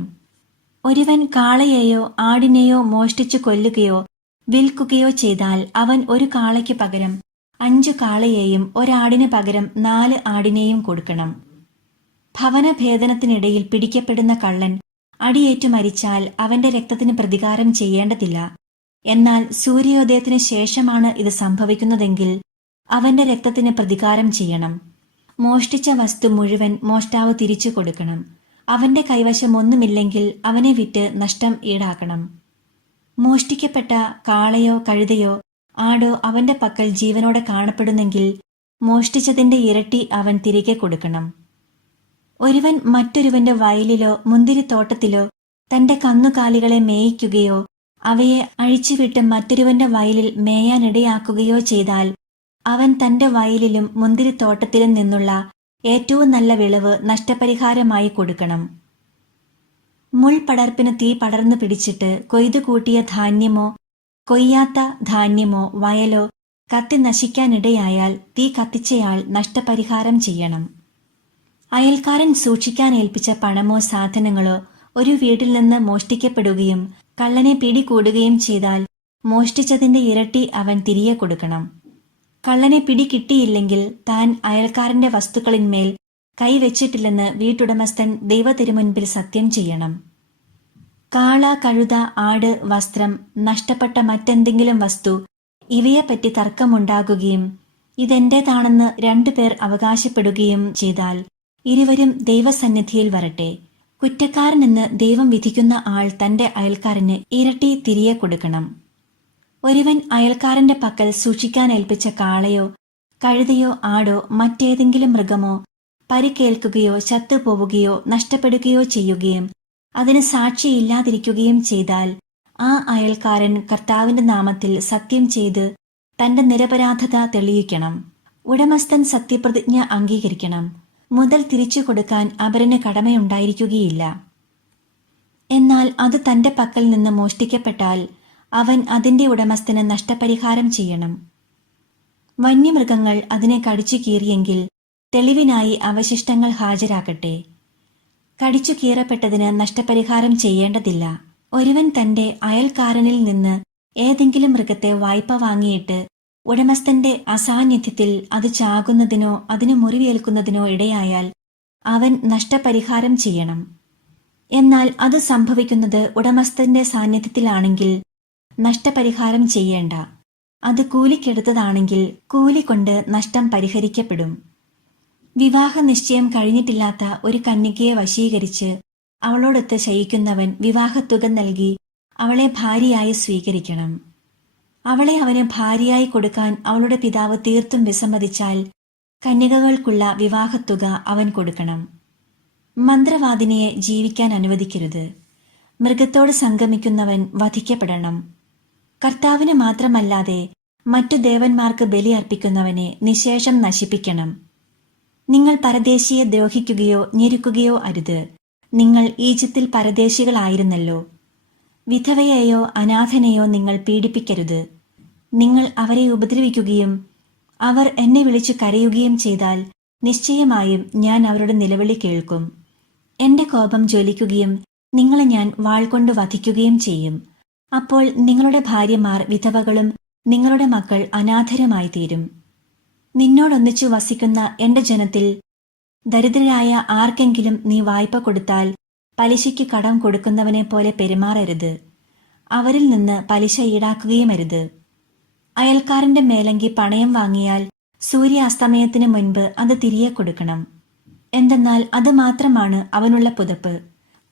ഒരുവൻ കാളയെയോ ആടിനെയോ മോഷ്ടിച്ചു കൊല്ലുകയോ വിൽക്കുകയോ ചെയ്താൽ അവൻ ഒരു കാളയ്ക്ക് പകരം 5 കാളയെയും ഒരാടിന് പകരം 4 ആടിനെയും കൊടുക്കണം. ഭവനഭേദനത്തിനിടയിൽ പിടിക്കപ്പെടുന്ന കള്ളൻ അടിയേറ്റു മരിച്ചാൽ അവന്റെ രക്തത്തിന് പ്രതികാരം ചെയ്യേണ്ടതില്ല. എന്നാൽ സൂര്യോദയത്തിന് ശേഷമാണ് ഇത് സംഭവിക്കുന്നതെങ്കിൽ അവന്റെ രക്തത്തിന് പ്രതികാരം ചെയ്യണം. മോഷ്ടിച്ച വസ്തു മുഴുവൻ മോഷ്ടാവ് തിരിച്ചു കൊടുക്കണം. അവന്റെ കൈവശം ഒന്നുമില്ലെങ്കിൽ അവനെ വിറ്റ് നഷ്ടം ഈടാക്കണം. മോഷ്ടിക്കപ്പെട്ട കാളയോ കഴുതയോ ആടോ അവന്റെ പക്കൽ ജീവനോടെ കാണപ്പെടുന്നെങ്കിൽ മോഷ്ടിച്ചതിന്റെ ഇരട്ടി അവൻ തിരികെ കൊടുക്കണം. ഒരുവൻ മറ്റൊരുവന്റെ വയലിലോ മുന്തിരിത്തോട്ടത്തിലോ തന്റെ കന്നുകാലികളെ മേയിക്കുകയോ അവയെ അഴിച്ചുവിട്ട് മറ്റൊരുവന്റെ വയലിൽ മേയാനിടയാക്കുകയോ ചെയ്താൽ അവൻ തന്റെ വയലിലും മുന്തിരിത്തോട്ടത്തിലും നിന്നുള്ള ഏറ്റവും നല്ല വിളവ് നഷ്ടപരിഹാരമായി കൊടുക്കണം. മുൾപടർപ്പിന് തീ പടർന്നു പിടിച്ചിട്ട് കൊയ്തു കൂട്ടിയ ധാന്യമോ കൊയ്യാത്ത ധാന്യമോ വയലോ കത്തി നശിക്കാനിടയായാൽ തീ കത്തിച്ചയാൾ നഷ്ടപരിഹാരം ചെയ്യണം. അയൽക്കാരൻ സൂക്ഷിക്കാൻ ഏൽപ്പിച്ച പണമോ സാധനങ്ങളോ ഒരു വീട്ടിൽ നിന്ന് മോഷ്ടിക്കപ്പെടുകയും കള്ളനെ പിടികൂടുകയും ചെയ്താൽ മോഷ്ടിച്ചതിന്റെ ഇരട്ടി അവൻ തിരികെ കൊടുക്കണം. കള്ളനെ പിടികിട്ടിയില്ലെങ്കിൽ താൻ അയൽക്കാരന്റെ വസ്തുക്കളിന്മേൽ കൈവച്ചിട്ടില്ലെന്ന് വീട്ടുടമസ്ഥൻ ദൈവതിരുമുൻപിൽ സത്യം ചെയ്യണം. കാള, കഴുത, ആട്, വസ്ത്രം, നഷ്ടപ്പെട്ട മറ്റെന്തെങ്കിലും വസ്തു ഇവയെപ്പറ്റി തർക്കമുണ്ടാകുകയും ഇതെന്റേതാണെന്ന് രണ്ടുപേർ അവകാശപ്പെടുകയും ചെയ്താൽ ഇരുവരും ദൈവസന്നിധിയിൽ വരട്ടെ. കുറ്റക്കാരനെന്ന് ദൈവം വിധിക്കുന്ന ആൾ തന്റെ അയൽക്കാരന് ഇരട്ടി തിരികെ കൊടുക്കണം. ഒരുവൻ അയൽക്കാരന്റെ പക്കൽ സൂക്ഷിക്കാൻ ഏൽപ്പിച്ച കാളയോ കഴുതയോ ആടോ മറ്റേതെങ്കിലും മൃഗമോ പരിക്കേൽക്കുകയോ ചത്തുപോവുകയോ നഷ്ടപ്പെടുകയോ ചെയ്യുകയും അതിന് സാക്ഷിയില്ലാതിരിക്കുകയും ചെയ്താൽ ആ അയൽക്കാരൻ കർത്താവിന്റെ നാമത്തിൽ സത്യം ചെയ്ത് തന്റെ നിരപരാധത തെളിയിക്കണം. ഉടമസ്ഥൻ സത്യപ്രതിജ്ഞ അംഗീകരിക്കണം. മുതൽ തിരിച്ചു കൊടുക്കാൻ അവരന് കടമയുണ്ടായിരിക്കുകയില്ല. എന്നാൽ അത് തന്റെ പക്കൽ നിന്ന് മോഷ്ടിക്കപ്പെട്ടാൽ അവൻ അതിന്റെ ഉടമസ്ഥന് നഷ്ടപരിഹാരം ചെയ്യണം. വന്യമൃഗങ്ങൾ അതിനെ കടിച്ചു കീറിയെങ്കിൽ തെളിവിനായി അവശിഷ്ടങ്ങൾ ഹാജരാക്കട്ടെ. കടിച്ചു കീറപ്പെട്ടതിന് നഷ്ടപരിഹാരം ചെയ്യേണ്ടതില്ല. ഒരുവൻ തന്റെ അയൽക്കാരനിൽ നിന്ന് ഏതെങ്കിലും മൃഗത്തെ വായ്പ വാങ്ങിയിട്ട് ഉടമസ്ഥന്റെ അസാന്നിധ്യത്തിൽ അത് ചാകുന്നതിനോ അതിന് മുറിവേൽക്കുന്നതിനോ ഇടയായാൽ അവൻ നഷ്ടപരിഹാരം ചെയ്യണം. എന്നാൽ അത് സംഭവിക്കുന്നത് ഉടമസ്ഥന്റെ സാന്നിധ്യത്തിലാണെങ്കിൽ നഷ്ടപരിഹാരം ചെയ്യേണ്ട. അത് കൂലിക്കെടുത്തതാണെങ്കിൽ കൂലി കൊണ്ട് നഷ്ടം പരിഹരിക്കപ്പെടും. വിവാഹ നിശ്ചയം കഴിഞ്ഞിട്ടില്ലാത്ത ഒരു കന്യകയെ വശീകരിച്ച് അവളോടൊത്ത് ശയിക്കുന്നവൻ വിവാഹത്തുക നൽകി അവളെ ഭാര്യയായി സ്വീകരിക്കണം. അവളെ അവന് ഭാര്യയായി കൊടുക്കാൻ അവളുടെ പിതാവ് തീർത്തും വിസമ്മതിച്ചാൽ കന്യകകൾക്കുള്ള വിവാഹത്തുക അവൻ കൊടുക്കണം. മന്ത്രവാദിനിയെ ജീവിക്കാൻ അനുവദിക്കരുത്. മൃഗത്തോട് സംഗമിക്കുന്നവൻ വധിക്കപ്പെടണം. കർത്താവിന് മാത്രമല്ലാതെ മറ്റു ദേവന്മാർക്ക് ബലി അർപ്പിക്കുന്നവനെ നിശേഷം നശിപ്പിക്കണം. നിങ്ങൾ പരദേശിയെ ദ്രോഹിക്കുകയോ ഞെരുക്കുകയോ അരുത്. നിങ്ങൾ ഈജിപ്തിൽ പരദേശികളായിരുന്നല്ലോ. വിധവയെയോ അനാഥനെയോ നിങ്ങൾ പീഡിപ്പിക്കരുത്. നിങ്ങൾ അവരെ ഉപദ്രവിക്കുകയും അവർ എന്നെ വിളിച്ചു കരയുകയും ചെയ്താൽ നിശ്ചയമായും ഞാൻ അവരുടെ നിലവിളി കേൾക്കും. എന്റെ കോപം ജ്വലിക്കുകയും നിങ്ങളെ ഞാൻ വാൾ കൊണ്ട് വധിക്കുകയും ചെയ്യും. അപ്പോൾ നിങ്ങളുടെ ഭാര്യമാർ വിധവകളും നിങ്ങളുടെ മക്കൾ അനാഥരുമായി തീരും. നിന്നോടൊന്നിച്ചു വസിക്കുന്ന എന്റെ ജനത്തിൽ ദരിദ്രരായ ആർക്കെങ്കിലും നീ വായ്പ കൊടുത്താൽ പലിശയ്ക്ക് കടം കൊടുക്കുന്നവനെ പോലെ പെരുമാറരുത്. അവരിൽ നിന്ന് പലിശ ഈടാക്കുകയുമരുത്. അയൽക്കാരന്റെ മേലങ്കി പണയം വാങ്ങിയാൽ സൂര്യാസ്തമയത്തിന് മുൻപ് അത് തിരികെ കൊടുക്കണം. എന്തെന്നാൽ അത് മാത്രമാണ് അവനുള്ള പുതപ്പ്.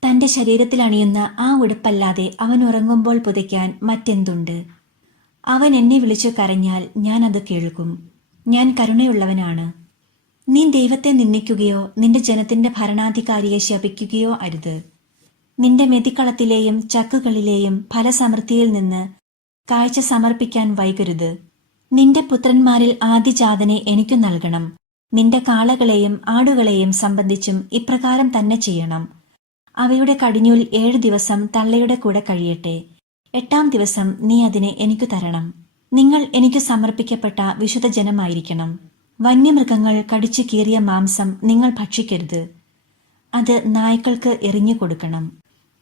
തന്റെ ശരീരത്തിൽ അണിയുന്ന ആ ഉടുപ്പല്ലാതെ അവൻ ഉറങ്ങുമ്പോൾ പുതയ്ക്കാൻ മറ്റെന്തുണ്ട്? അവൻ എന്നെ വിളിച്ചു കരഞ്ഞാൽ ഞാൻ അത് കേൾക്കും. ഞാൻ കരുണയുള്ളവനാണ്. നീ ദൈവത്തെ നിന്ദിക്കുകയോ നിന്റെ ജനത്തിന്റെ ഭരണാധികാരിയെ ശപിക്കുകയോ അരുത്. നിന്റെ മെതിക്കളത്തിലെയും ചക്കുകളിലെയും ഫലസമൃദ്ധിയിൽ നിന്ന് കാഴ്ച സമർപ്പിക്കാൻ വൈകരുത്. നിന്റെ പുത്രന്മാരിൽ ആദ്യജാതനെ എനിക്കു നൽകണം. നിന്റെ കാളകളെയും ആടുകളെയും സംബന്ധിച്ചും ഇപ്രകാരം തന്നെ ചെയ്യണം. അവയുടെ കടിഞ്ഞൂൽ 7 ദിവസം തള്ളയുടെ കൂടെ കഴിയട്ടെ. 8-ാം ദിവസം നീ അതിനെ എനിക്കു തരണം. നിങ്ങൾ എനിക്ക് സമർപ്പിക്കപ്പെട്ട വിശുദ്ധ ജനമായിരിക്കണം. വന്യമൃഗങ്ങൾ കടിച്ചു കീറിയ മാംസം നിങ്ങൾ ഭക്ഷിക്കരുത്. അത് നായ്ക്കൾക്ക് എറിഞ്ഞു കൊടുക്കണം.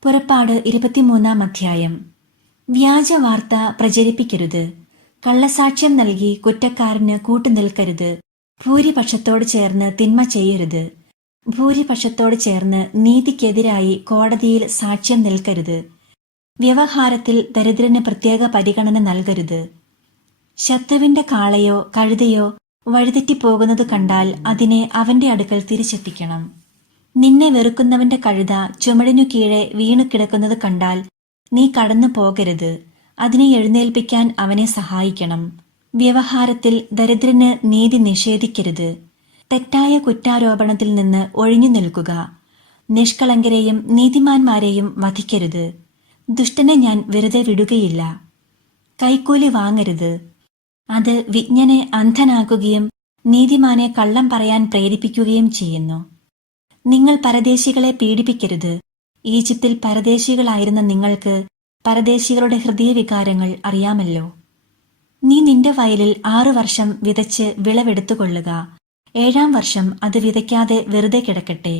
പുറപ്പാട് 23-ാം അധ്യായം. വ്യാജ വാർത്ത പ്രചരിപ്പിക്കരുത്. കള്ളസാക്ഷ്യം നൽകി കുറ്റക്കാരന് കൂട്ടുനിൽക്കരുത്. ഭൂരിപക്ഷത്തോട് ചേർന്ന് തിന്മ ചെയ്യരുത്. ഭൂരിപക്ഷത്തോട് ചേർന്ന് നീതിക്കെതിരായി കോടതിയിൽ സാക്ഷ്യം നിൽക്കരുത്. വ്യവഹാരത്തിൽ ദരിദ്രന് പ്രത്യേക പരിഗണന നൽകരുത്. ശത്രുവിന്റെ കാളയോ കഴുതയോ വഴിതെറ്റിപ്പോകുന്നത് കണ്ടാൽ അതിനെ അവന്റെ അടുക്കൽ തിരിച്ചെത്തിക്കണം. നിന്നെ വെറുക്കുന്നവന്റെ കഴുത ചുമടിനു കീഴെ വീണു കിടക്കുന്നത് കണ്ടാൽ നീ കടന്നു പോകരുത്. അതിനെ എഴുന്നേൽപ്പിക്കാൻ അവനെ സഹായിക്കണം. വ്യവഹാരത്തിൽ ദരിദ്രന് നീതി നിഷേധിക്കരുത്. തെറ്റായ കുറ്റാരോപണത്തിൽ നിന്ന് ഒഴിഞ്ഞു നിൽക്കുക. നിഷ്കളങ്കരെയും നീതിമാന്മാരെയും വധിക്കരുത്. ദുഷ്ടനെ ഞാൻ വെറുതെ വിടുകയില്ല. കൈക്കൂലി വാങ്ങരുത്. അത് വിജ്ഞനെ അന്ധനാക്കുകയും നീതിമാനെ കള്ളം പറയാൻ പ്രേരിപ്പിക്കുകയും ചെയ്യുന്നു. നിങ്ങൾ പരദേശികളെ പീഡിപ്പിക്കരുത്. ഈജിപ്തിൽ പരദേശികളായിരുന്ന നിങ്ങൾക്ക് പരദേശികളുടെ ഹൃദയവികാരങ്ങൾ അറിയാമല്ലോ. നീ നിന്റെ വയലിൽ 6 വർഷം വിതച്ച് വിളവെടുത്തുകൊള്ളുക. 7-ാം വർഷം അത് വിതയ്ക്കാതെ വെറുതെ കിടക്കട്ടെ.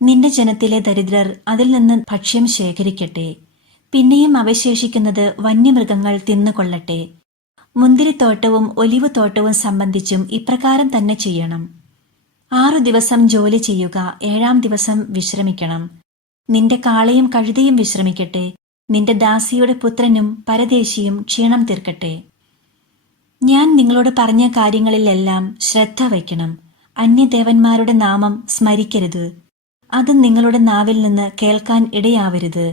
നിന്റെ ജനത്തിലെ ദരിദ്രർ അതിൽ നിന്ന് ഭക്ഷ്യം ശേഖരിക്കട്ടെ. പിന്നെയും അവശേഷിക്കുന്നത് വന്യമൃഗങ്ങൾ തിന്നുകൊള്ളട്ടെ. മുന്തിരിത്തോട്ടവും ഒലിവ് തോട്ടവും സംബന്ധിച്ചും ഇപ്രകാരം തന്നെ ചെയ്യണം. 6 ദിവസം ജോലി ചെയ്യുക, 7-ാം ദിവസം വിശ്രമിക്കണം. നിന്റെ കാളയും കഴുതയും വിശ്രമിക്കട്ടെ. നിന്റെ ദാസിയുടെ പുത്രനും പരദേശിയും ക്ഷീണം തീർക്കട്ടെ. ഞാൻ നിങ്ങളോട് പറഞ്ഞ കാര്യങ്ങളിലെല്ലാം ശ്രദ്ധ വയ്ക്കണം. അന്യദേവന്മാരുടെ നാമം സ്മരിക്കരുത്. അത് നിങ്ങളുടെ നാവിൽ നിന്ന് കേൾക്കാൻ ഇടയാവരുത്.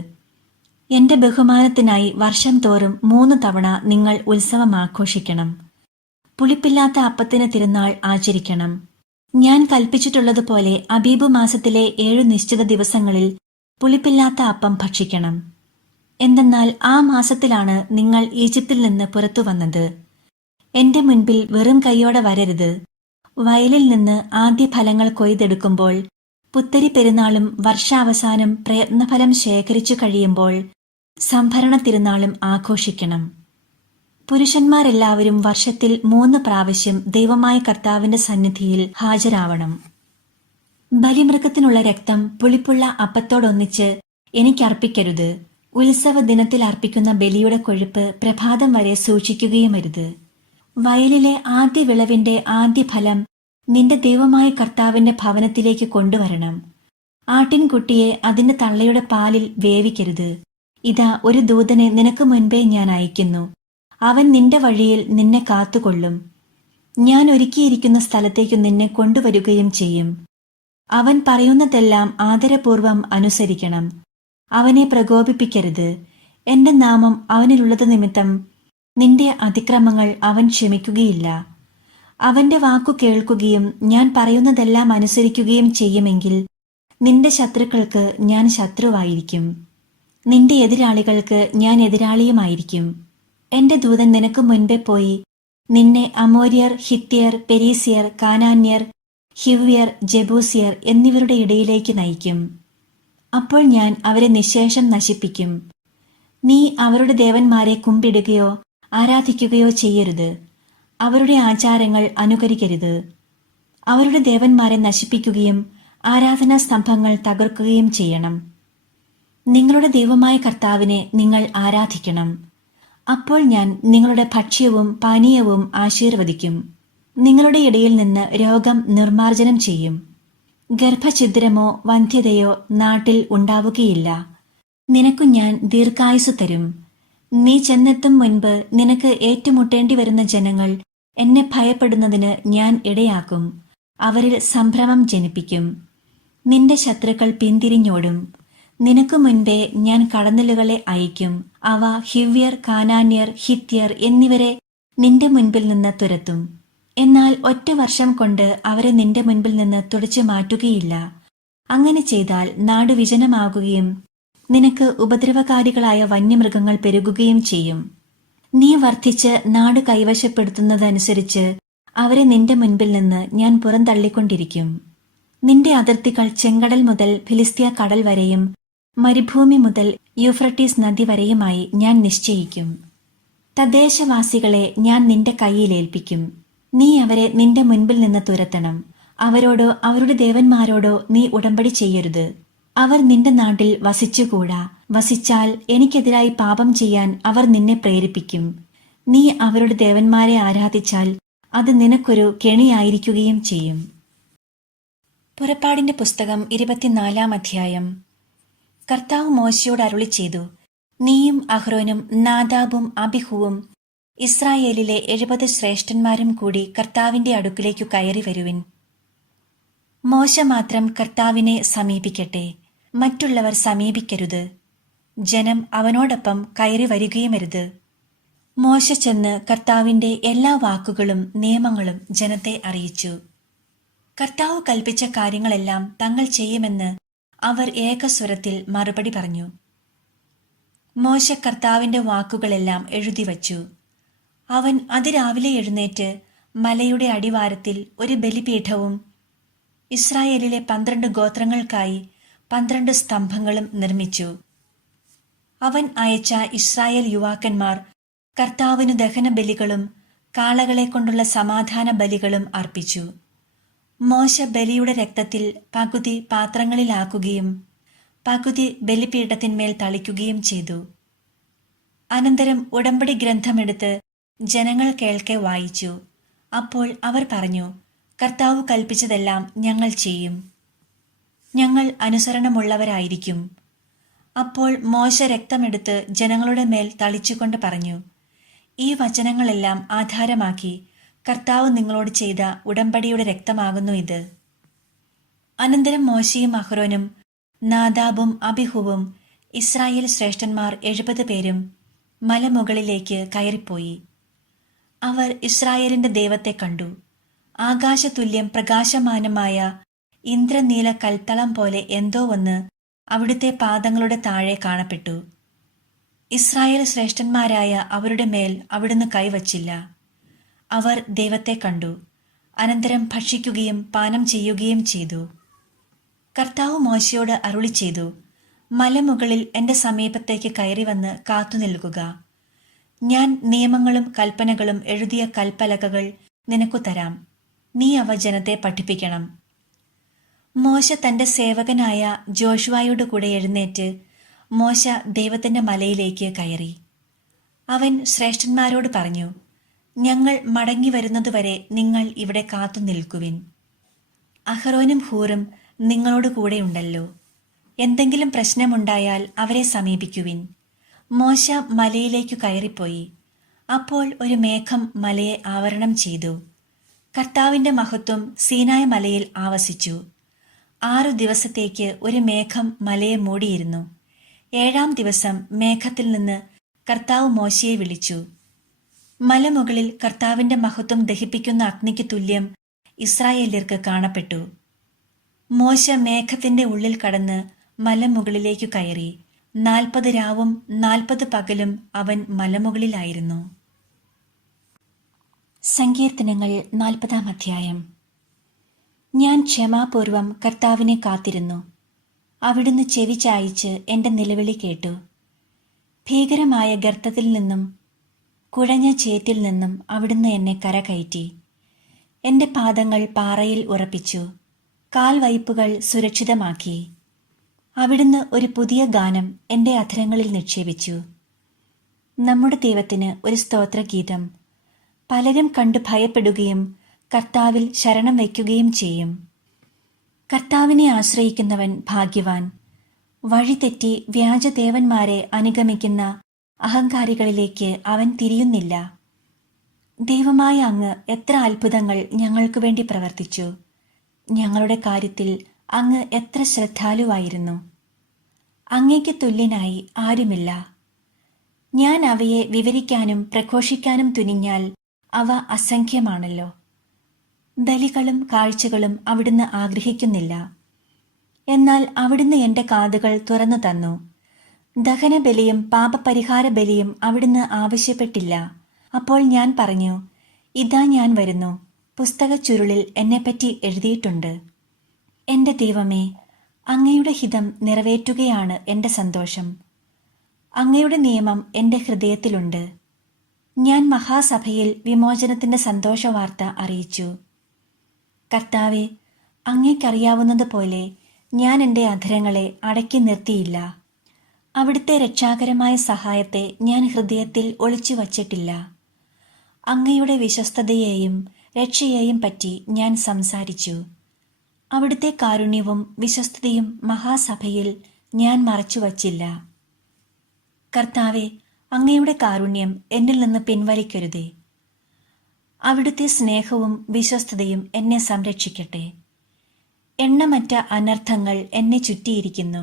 എന്റെ ബഹുമാനത്തിനായി വർഷം തോറും 3 തവണ നിങ്ങൾ ഉത്സവം ആഘോഷിക്കണം. പുളിപ്പില്ലാത്ത അപ്പത്തിന് തിരുനാൾ ആചരിക്കണം. ഞാൻ കൽപ്പിച്ചിട്ടുള്ളതുപോലെ അബീബ് മാസത്തിലെ 7 നിശ്ചിത ദിവസങ്ങളിൽ പുളിപ്പില്ലാത്ത അപ്പം ഭക്ഷിക്കണം. എന്തെന്നാൽ ആ മാസത്തിലാണ് നിങ്ങൾ ഈജിപ്തിൽ നിന്ന് പുറത്തു വന്നത്. എന്റെ മുൻപിൽ വെറും കൈയോടെ വരരുത്. വയലിൽ നിന്ന് ആദ്യ ഫലങ്ങൾ കൊയ്തെടുക്കുമ്പോൾ, പുത്തരി പെരുന്നാളും വർഷാവസാനം പ്രയത്നഫലം ശേഖരിച്ചു കഴിയുമ്പോൾ സംഭരണ തിരുനാളും ആഘോഷിക്കണം. പുരുഷന്മാരെല്ലാവരും വർഷത്തിൽ 3 പ്രാവശ്യം ദൈവമായ കർത്താവിന്റെ സന്നിധിയിൽ ഹാജരാവണം. ബലിമൃഗത്തിനുള്ള രക്തം പുളിപ്പുള്ള അപ്പത്തോടൊന്നിച്ച് എനിക്കർപ്പിക്കരുത്. ഉത്സവ ദിനത്തിൽ അർപ്പിക്കുന്ന ബലിയുടെ കൊഴുപ്പ് പ്രഭാതം വരെ സൂക്ഷിക്കുകയുമരുത്. വയലിലെ ആദ്യ വിളവിന്റെ ആദ്യ ഫലം നിന്റെ ദൈവമായ കർത്താവിന്റെ ഭവനത്തിലേക്ക് കൊണ്ടുവരണം. ആട്ടിൻകുട്ടിയെ അതിന്റെ തള്ളയുടെ പാലിൽ വേവിക്കരുത്. ഇതാ, ഒരു ദൂതനെ നിനക്ക് മുൻപേ ഞാൻ അയക്കുന്നു. അവൻ നിന്റെ വഴിയിൽ നിന്നെ കാത്തുകൊള്ളും. ഞാൻ ഒരുക്കിയിരിക്കുന്ന സ്ഥലത്തേക്ക് നിന്നെ കൊണ്ടുവരികയും ചെയ്യും. അവൻ പറയുന്നതെല്ലാം ആദരപൂർവം അനുസരിക്കണം. അവനെ പ്രകോപിപ്പിക്കരുത്. എന്റെ നാമം അവനിലുള്ളത് നിമിത്തം നിന്റെ അതിക്രമങ്ങൾ അവൻ ക്ഷമിക്കുകയില്ല. അവന്റെ വാക്കു കേൾക്കുകയും ഞാൻ പറയുന്നതെല്ലാം അനുസരിക്കുകയും ചെയ്യുമെങ്കിൽ നിന്റെ ശത്രുക്കൾക്ക് ഞാൻ ശത്രുവായിരിക്കും, നിന്റെ എതിരാളികൾക്ക് ഞാൻ എതിരാളിയുമായിരിക്കും. എന്റെ ദൂതൻ നിനക്ക് മുൻപേ പോയി നിന്നെ അമോര്യർ, ഹിത്യർ, പെരീസിയർ, കാനാന്യർ, ഹിവ്യർ, ജബൂസിയർ എന്നിവരുടെ ഇടയിലേക്ക് നയിക്കും. അപ്പോൾ ഞാൻ അവരെ നിശേഷം നശിപ്പിക്കും. നീ അവരുടെ ദേവന്മാരെ കുമ്പിടുകയോ ആരാധിക്കുകയോ ചെയ്യരുത്. അവരുടെ ആചാരങ്ങൾ അനുകരിക്കരുത്. അവരുടെ ദേവന്മാരെ നശിപ്പിക്കുകയും ആരാധനാ സ്തംഭങ്ങൾ തകർക്കുകയും ചെയ്യണം. നിങ്ങളുടെ ദൈവമായ കർത്താവിനെ നിങ്ങൾ ആരാധിക്കണം. അപ്പോൾ ഞാൻ നിങ്ങളുടെ ഭക്ഷ്യവും പാനീയവും ആശീർവദിക്കും. നിങ്ങളുടെ ഇടയിൽ നിന്ന് രോഗം നിർമ്മാർജ്ജനം ചെയ്യും. ഗർഭഛിദ്രമോ വന്ധ്യതയോ നാട്ടിൽ ഉണ്ടാവുകയില്ല. നിനക്കു ഞാൻ ദീർഘായുസ് തരും. നീ ചെന്നെത്തും മുൻപ് നിനക്ക് ഏറ്റുമുട്ടേണ്ടി വരുന്ന ജനങ്ങൾ എന്നെ ഭയപ്പെടുന്നതിന് ഞാൻ ഇടയാക്കും. അവരിൽ സംഭ്രമം ജനിപ്പിക്കും. നിന്റെ ശത്രുക്കൾ പിന്തിരിഞ്ഞോടും. നിനക്കു മുൻപേ ഞാൻ കടന്നലുകളെ അയക്കും. അവ ഹിവ്യർ, കാനാന്യർ, ഹിത്യർ എന്നിവരെ നിന്റെ മുൻപിൽ നിന്ന് തുരത്തും. എന്നാൽ 1 വർഷം കൊണ്ട് അവരെ നിന്റെ മുൻപിൽ നിന്ന് തുടച്ചു മാറ്റുകയില്ല. അങ്ങനെ ചെയ്താൽ നാട് വിജനമാകുകയും നിനക്ക് ഉപദ്രവകാരികളായ വന്യമൃഗങ്ങൾ പെരുകുകയും ചെയ്യും. നീ വർദ്ധിച്ച് നാട് കൈവശപ്പെടുത്തുന്നതനുസരിച്ച് അവരെ നിന്റെ മുൻപിൽ നിന്ന് ഞാൻ പുറന്തള്ളിക്കൊണ്ടിരിക്കും. നിന്റെ അതിർത്തികൾ ചെങ്കടൽ മുതൽ ഫിലിസ്തീയ കടൽ വരെയും മരുഭൂമി മുതൽ യൂഫ്രട്ടീസ് നദി വരെയുമായി ഞാൻ നിശ്ചയിക്കും. തദ്ദേശവാസികളെ ഞാൻ നിന്റെ കൈയിലേൽപ്പിക്കും. നീ അവരെ നിന്റെ മുൻപിൽ നിന്ന് തുരത്തണം. അവരോടോ അവരുടെ ദേവന്മാരോടോ നീ ഉടമ്പടി ചെയ്യരുത്. അവർ നിന്റെ നാട്ടിൽ വസിച്ചുകൂടാ. വസിച്ചാൽ എനിക്കെതിരായി പാപം ചെയ്യാൻ അവർ നിന്നെ പ്രേരിപ്പിക്കും. നീ അവരുടെ ദേവന്മാരെ ആരാധിച്ചാൽ അത് നിനക്കൊരു കെണിയായിരിക്കുകയും ചെയ്യും. പുറപ്പാടിന്റെ പുസ്തകം 24-ാം അധ്യായം. കർത്താവ് മോശയോട് അരുളി ചെയ്തു, നീയും അഹ്റോനും നാദാബും അബിഹുവും ഇസ്രായേലിലെ 70 ശ്രേഷ്ഠന്മാരും കൂടി കർത്താവിന്റെ അടുക്കിലേക്കു കയറി വരുവിൻ. മോശ മാത്രം കർത്താവിനെ സമീപിക്കട്ടെ, മറ്റുള്ളവർ സമീപിക്കരുത്. ജനം അവനോടൊപ്പം കയറി വരികയുമരുത്. മോശ ചെന്ന് കർത്താവിന്റെ എല്ലാ വാക്കുകളും നിയമങ്ങളും ജനത്തെ അറിയിച്ചു. കർത്താവ് കൽപ്പിച്ച കാര്യങ്ങളെല്ലാം തങ്ങൾ ചെയ്യുമെന്ന് അവർ ഏകസ്വരത്തിൽ മറുപടി പറഞ്ഞു. മോശ കർത്താവിന്റെ വാക്കുകളെല്ലാം എഴുതിവച്ചു. അവൻ അതിരാവിലെ എഴുന്നേറ്റ് മലയുടെ അടിവാരത്തിൽ ഒരു ബലിപീഠവും ഇസ്രായേലിലെ 12 ഗോത്രങ്ങൾക്കായി 12 സ്തംഭങ്ങളും നിർമ്മിച്ചു. അവൻ അയച്ച ഇസ്രായേൽ യുവാക്കന്മാർ കർത്താവിനു ദഹനബലികളും കാളകളെ കൊണ്ടുള്ള സമാധാന ബലികളും അർപ്പിച്ചു. മോശ ബലിയുടെ രക്തത്തിൽ പകുതി പാത്രങ്ങളിലാക്കുകയും പകുതി ബലിപീഠത്തിന്മേൽ തളിക്കുകയും ചെയ്തു. അനന്തരം ഉടമ്പടി ഗ്രന്ഥമെടുത്ത് ജനങ്ങൾ കേൾക്കെ വായിച്ചു. അപ്പോൾ അവർ പറഞ്ഞു, കർത്താവ് കൽപ്പിച്ചതെല്ലാം ഞങ്ങൾ ചെയ്യും, ഞങ്ങൾ അനുസരണമുള്ളവരായിരിക്കും. അപ്പോൾ മോശ രക്തമെടുത്ത് ജനങ്ങളുടെ മേൽ തളിച്ചുകൊണ്ട് പറഞ്ഞു, ഈ വചനങ്ങളെല്ലാം ആധാരമാക്കി കർത്താവ് നിങ്ങളോട് ചെയ്ത ഉടമ്പടിയുടെ രക്തമാകുന്നു ഇത്. അനന്തരം മോശയും അഹ്റോനും നാദാബും അബിഹുവും ഇസ്രായേൽ ശ്രേഷ്ഠന്മാർ 70 പേരും മലമുകളിലേക്ക് കയറിപ്പോയി. അവർ ഇസ്രായേലിന്റെ ദൈവത്തെ കണ്ടു. ആകാശതുല്യം പ്രകാശമാനമായ ഇന്ദ്രനീല കൽത്തളം പോലെ എന്തോ ഒന്ന് അവിടുത്തെ പാദങ്ങളുടെ താഴെ കാണപ്പെട്ടു. ഇസ്രായേൽ ശ്രേഷ്ഠന്മാരായ അവരുടെ മേൽ അവിടുന്ന് കൈവച്ചില്ല. അവർ ദൈവത്തെ കണ്ടു. അനന്തരം ഭക്ഷിക്കുകയും പാനം ചെയ്യുകയും ചെയ്തു. കർത്താവ് മോശയോട് അരുളി ചെയ്തു, മലമുകളിൽ എൻ്റെ സമീപത്തേക്ക് കയറി വന്ന് കാത്തുനിൽക്കുക. ഞാൻ നിയമങ്ങളും കൽപ്പനകളും എഴുതിയ കൽപ്പലകകൾ നിനക്കു തരാം. നീ അവ ജനത്തെ പഠിപ്പിക്കണം. മോശ തന്റെ സേവകനായ ജോഷുവായോട് കൂടെ എഴുന്നേറ്റ് മോശ ദൈവത്തിന്റെ മലയിലേക്ക് കയറി. അവൻ ശ്രേഷ്ഠന്മാരോട് പറഞ്ഞു, ഞങ്ങൾ മടങ്ങി വരുന്നതുവരെ നിങ്ങൾ ഇവിടെ കാത്തു നിൽക്കുവിൻ. അഹ്റോനും ഹൂറും നിങ്ങളോട് കൂടെ ഉണ്ടല്ലോ. എന്തെങ്കിലും പ്രശ്നമുണ്ടായാൽ അവരെ സമീപിക്കുവിൻ. മോശ മലയിലേക്കു കയറിപ്പോയി. അപ്പോൾ ഒരു മേഘം മലയെ ആവരണം ചെയ്തു. കർത്താവിന്റെ മഹത്വം സീനായ് മലയിൽ ആവസിച്ചു. 6 ദിവസത്തേക്ക് ഒരു മേഘം മലയെ മൂടിയിരുന്നു. 7-ാം ദിവസം മേഘത്തിൽ നിന്ന് കർത്താവ് മോശയെ വിളിച്ചു. മലമുകളിൽ കർത്താവിന്റെ മഹത്വം ദഹിപ്പിക്കുന്ന അഗ്നിക്ക് തുല്യം ഇസ്രായേല്യർക്ക് കാണപ്പെട്ടു. മോശ മേഘത്തിന്റെ ഉള്ളിൽ കടന്ന് മലമുകളിലേക്കു കയറി. 40 രാവും 40 പകലും അവൻ മലമുകളിലായിരുന്നു. സങ്കീർത്തനങ്ങൾ 40-ാം അധ്യായം. ഞാൻ ക്ഷമാപൂർവം കർത്താവിനെ കാത്തിരുന്നു. അവിടുന്ന് ചെവി ചായിച്ച് എൻ്റെ നിലവിളി കേട്ടു. ഭീകരമായ ഗർത്തത്തിൽ നിന്നും കുഴഞ്ഞ ചേറ്റിൽ നിന്നും അവിടുന്ന് എന്നെ കരകയറ്റി. എൻ്റെ പാദങ്ങൾ പാറയിൽ ഉറപ്പിച്ചു, കാൽവയ്പ്പുകൾ സുരക്ഷിതമാക്കി. അവിടുന്ന് ഒരു പുതിയ ഗാനം എൻ്റെ അധരങ്ങളിൽ നിക്ഷേപിച്ചു. നമ്മുടെ ദൈവത്തിന് ഒരു സ്തോത്രഗീതം. പലരും കണ്ടു ഭയപ്പെടുകയും കർത്താവിൽ ശരണം വയ്ക്കുകയും ചെയ്യും. കർത്താവിനെ ആശ്രയിക്കുന്നവൻ ഭാഗ്യവാൻ. വഴിതെറ്റി വ്യാജദേവന്മാരെ അനുഗമിക്കുന്ന അഹങ്കാരികളിലേക്ക് അവൻ തിരിയുന്നില്ല. ദൈവമായ അങ്ങ് എത്ര അത്ഭുതങ്ങൾ ഞങ്ങൾക്കു വേണ്ടി പ്രവർത്തിച്ചു. ഞങ്ങളുടെ കാര്യത്തിൽ അങ്ങ് എത്ര ശ്രദ്ധാലുവായിരുന്നു. അങ്ങയ്ക്ക് തുല്യനായി ആരുമില്ല. ഞാൻ അവയെ വിവരിക്കാനും പ്രഘോഷിക്കാനും തുനിഞ്ഞാൽ അവ അസംഖ്യമാണല്ലോ. ബലികളും കാഴ്ചകളും അവിടുന്ന് ആഗ്രഹിക്കുന്നില്ല. എന്നാൽ അവിടുന്ന് എൻ്റെ കാതുകൾ തുറന്നു തന്നു. ദഹനബലിയും പാപപരിഹാര ബലിയും അവിടുന്ന് ആവശ്യപ്പെട്ടില്ല. അപ്പോൾ ഞാൻ പറഞ്ഞു, ഇതാ ഞാൻ വരുന്നു. പുസ്തക ചുരുളിൽ എന്നെപ്പറ്റി എഴുതിയിട്ടുണ്ട്. എൻ്റെ ദൈവമേ, അങ്ങയുടെ ഹിതം നിറവേറ്റുകയാണ് എൻ്റെ സന്തോഷം. അങ്ങയുടെ നിയമം എൻ്റെ ഹൃദയത്തിലുണ്ട്. ഞാൻ മഹാസഭയിൽ വിമോചനത്തിൻ്റെ സന്തോഷവാർത്ത അറിയിച്ചു. കർത്താവെ, അങ്ങേക്കറിയാവുന്നതുപോലെ ഞാൻ എൻ്റെ അധരങ്ങളെ അടക്കി നിർത്തിയില്ല. അവിടുത്തെ രക്ഷാകരമായ സഹായത്തെ ഞാൻ ഹൃദയത്തിൽ ഒളിച്ചു വച്ചിട്ടില്ല. അങ്ങയുടെ വിശ്വസ്തതയെയും രക്ഷയെയും പറ്റി ഞാൻ സംസാരിച്ചു. അവിടുത്തെ കാരുണ്യവും വിശ്വസ്തതയും മഹാസഭയിൽ ഞാൻ മറച്ചുവച്ചില്ല. കർത്താവെ, അങ്ങയുടെ കാരുണ്യം എന്നിൽ നിന്ന് പിൻവലിക്കരുതേ. അവിടുത്തെ സ്നേഹവും വിശ്വസ്തതയും എന്നെ സംരക്ഷിക്കട്ടെ. എണ്ണമറ്റ അനർത്ഥങ്ങൾ എന്നെ ചുറ്റിയിരിക്കുന്നു.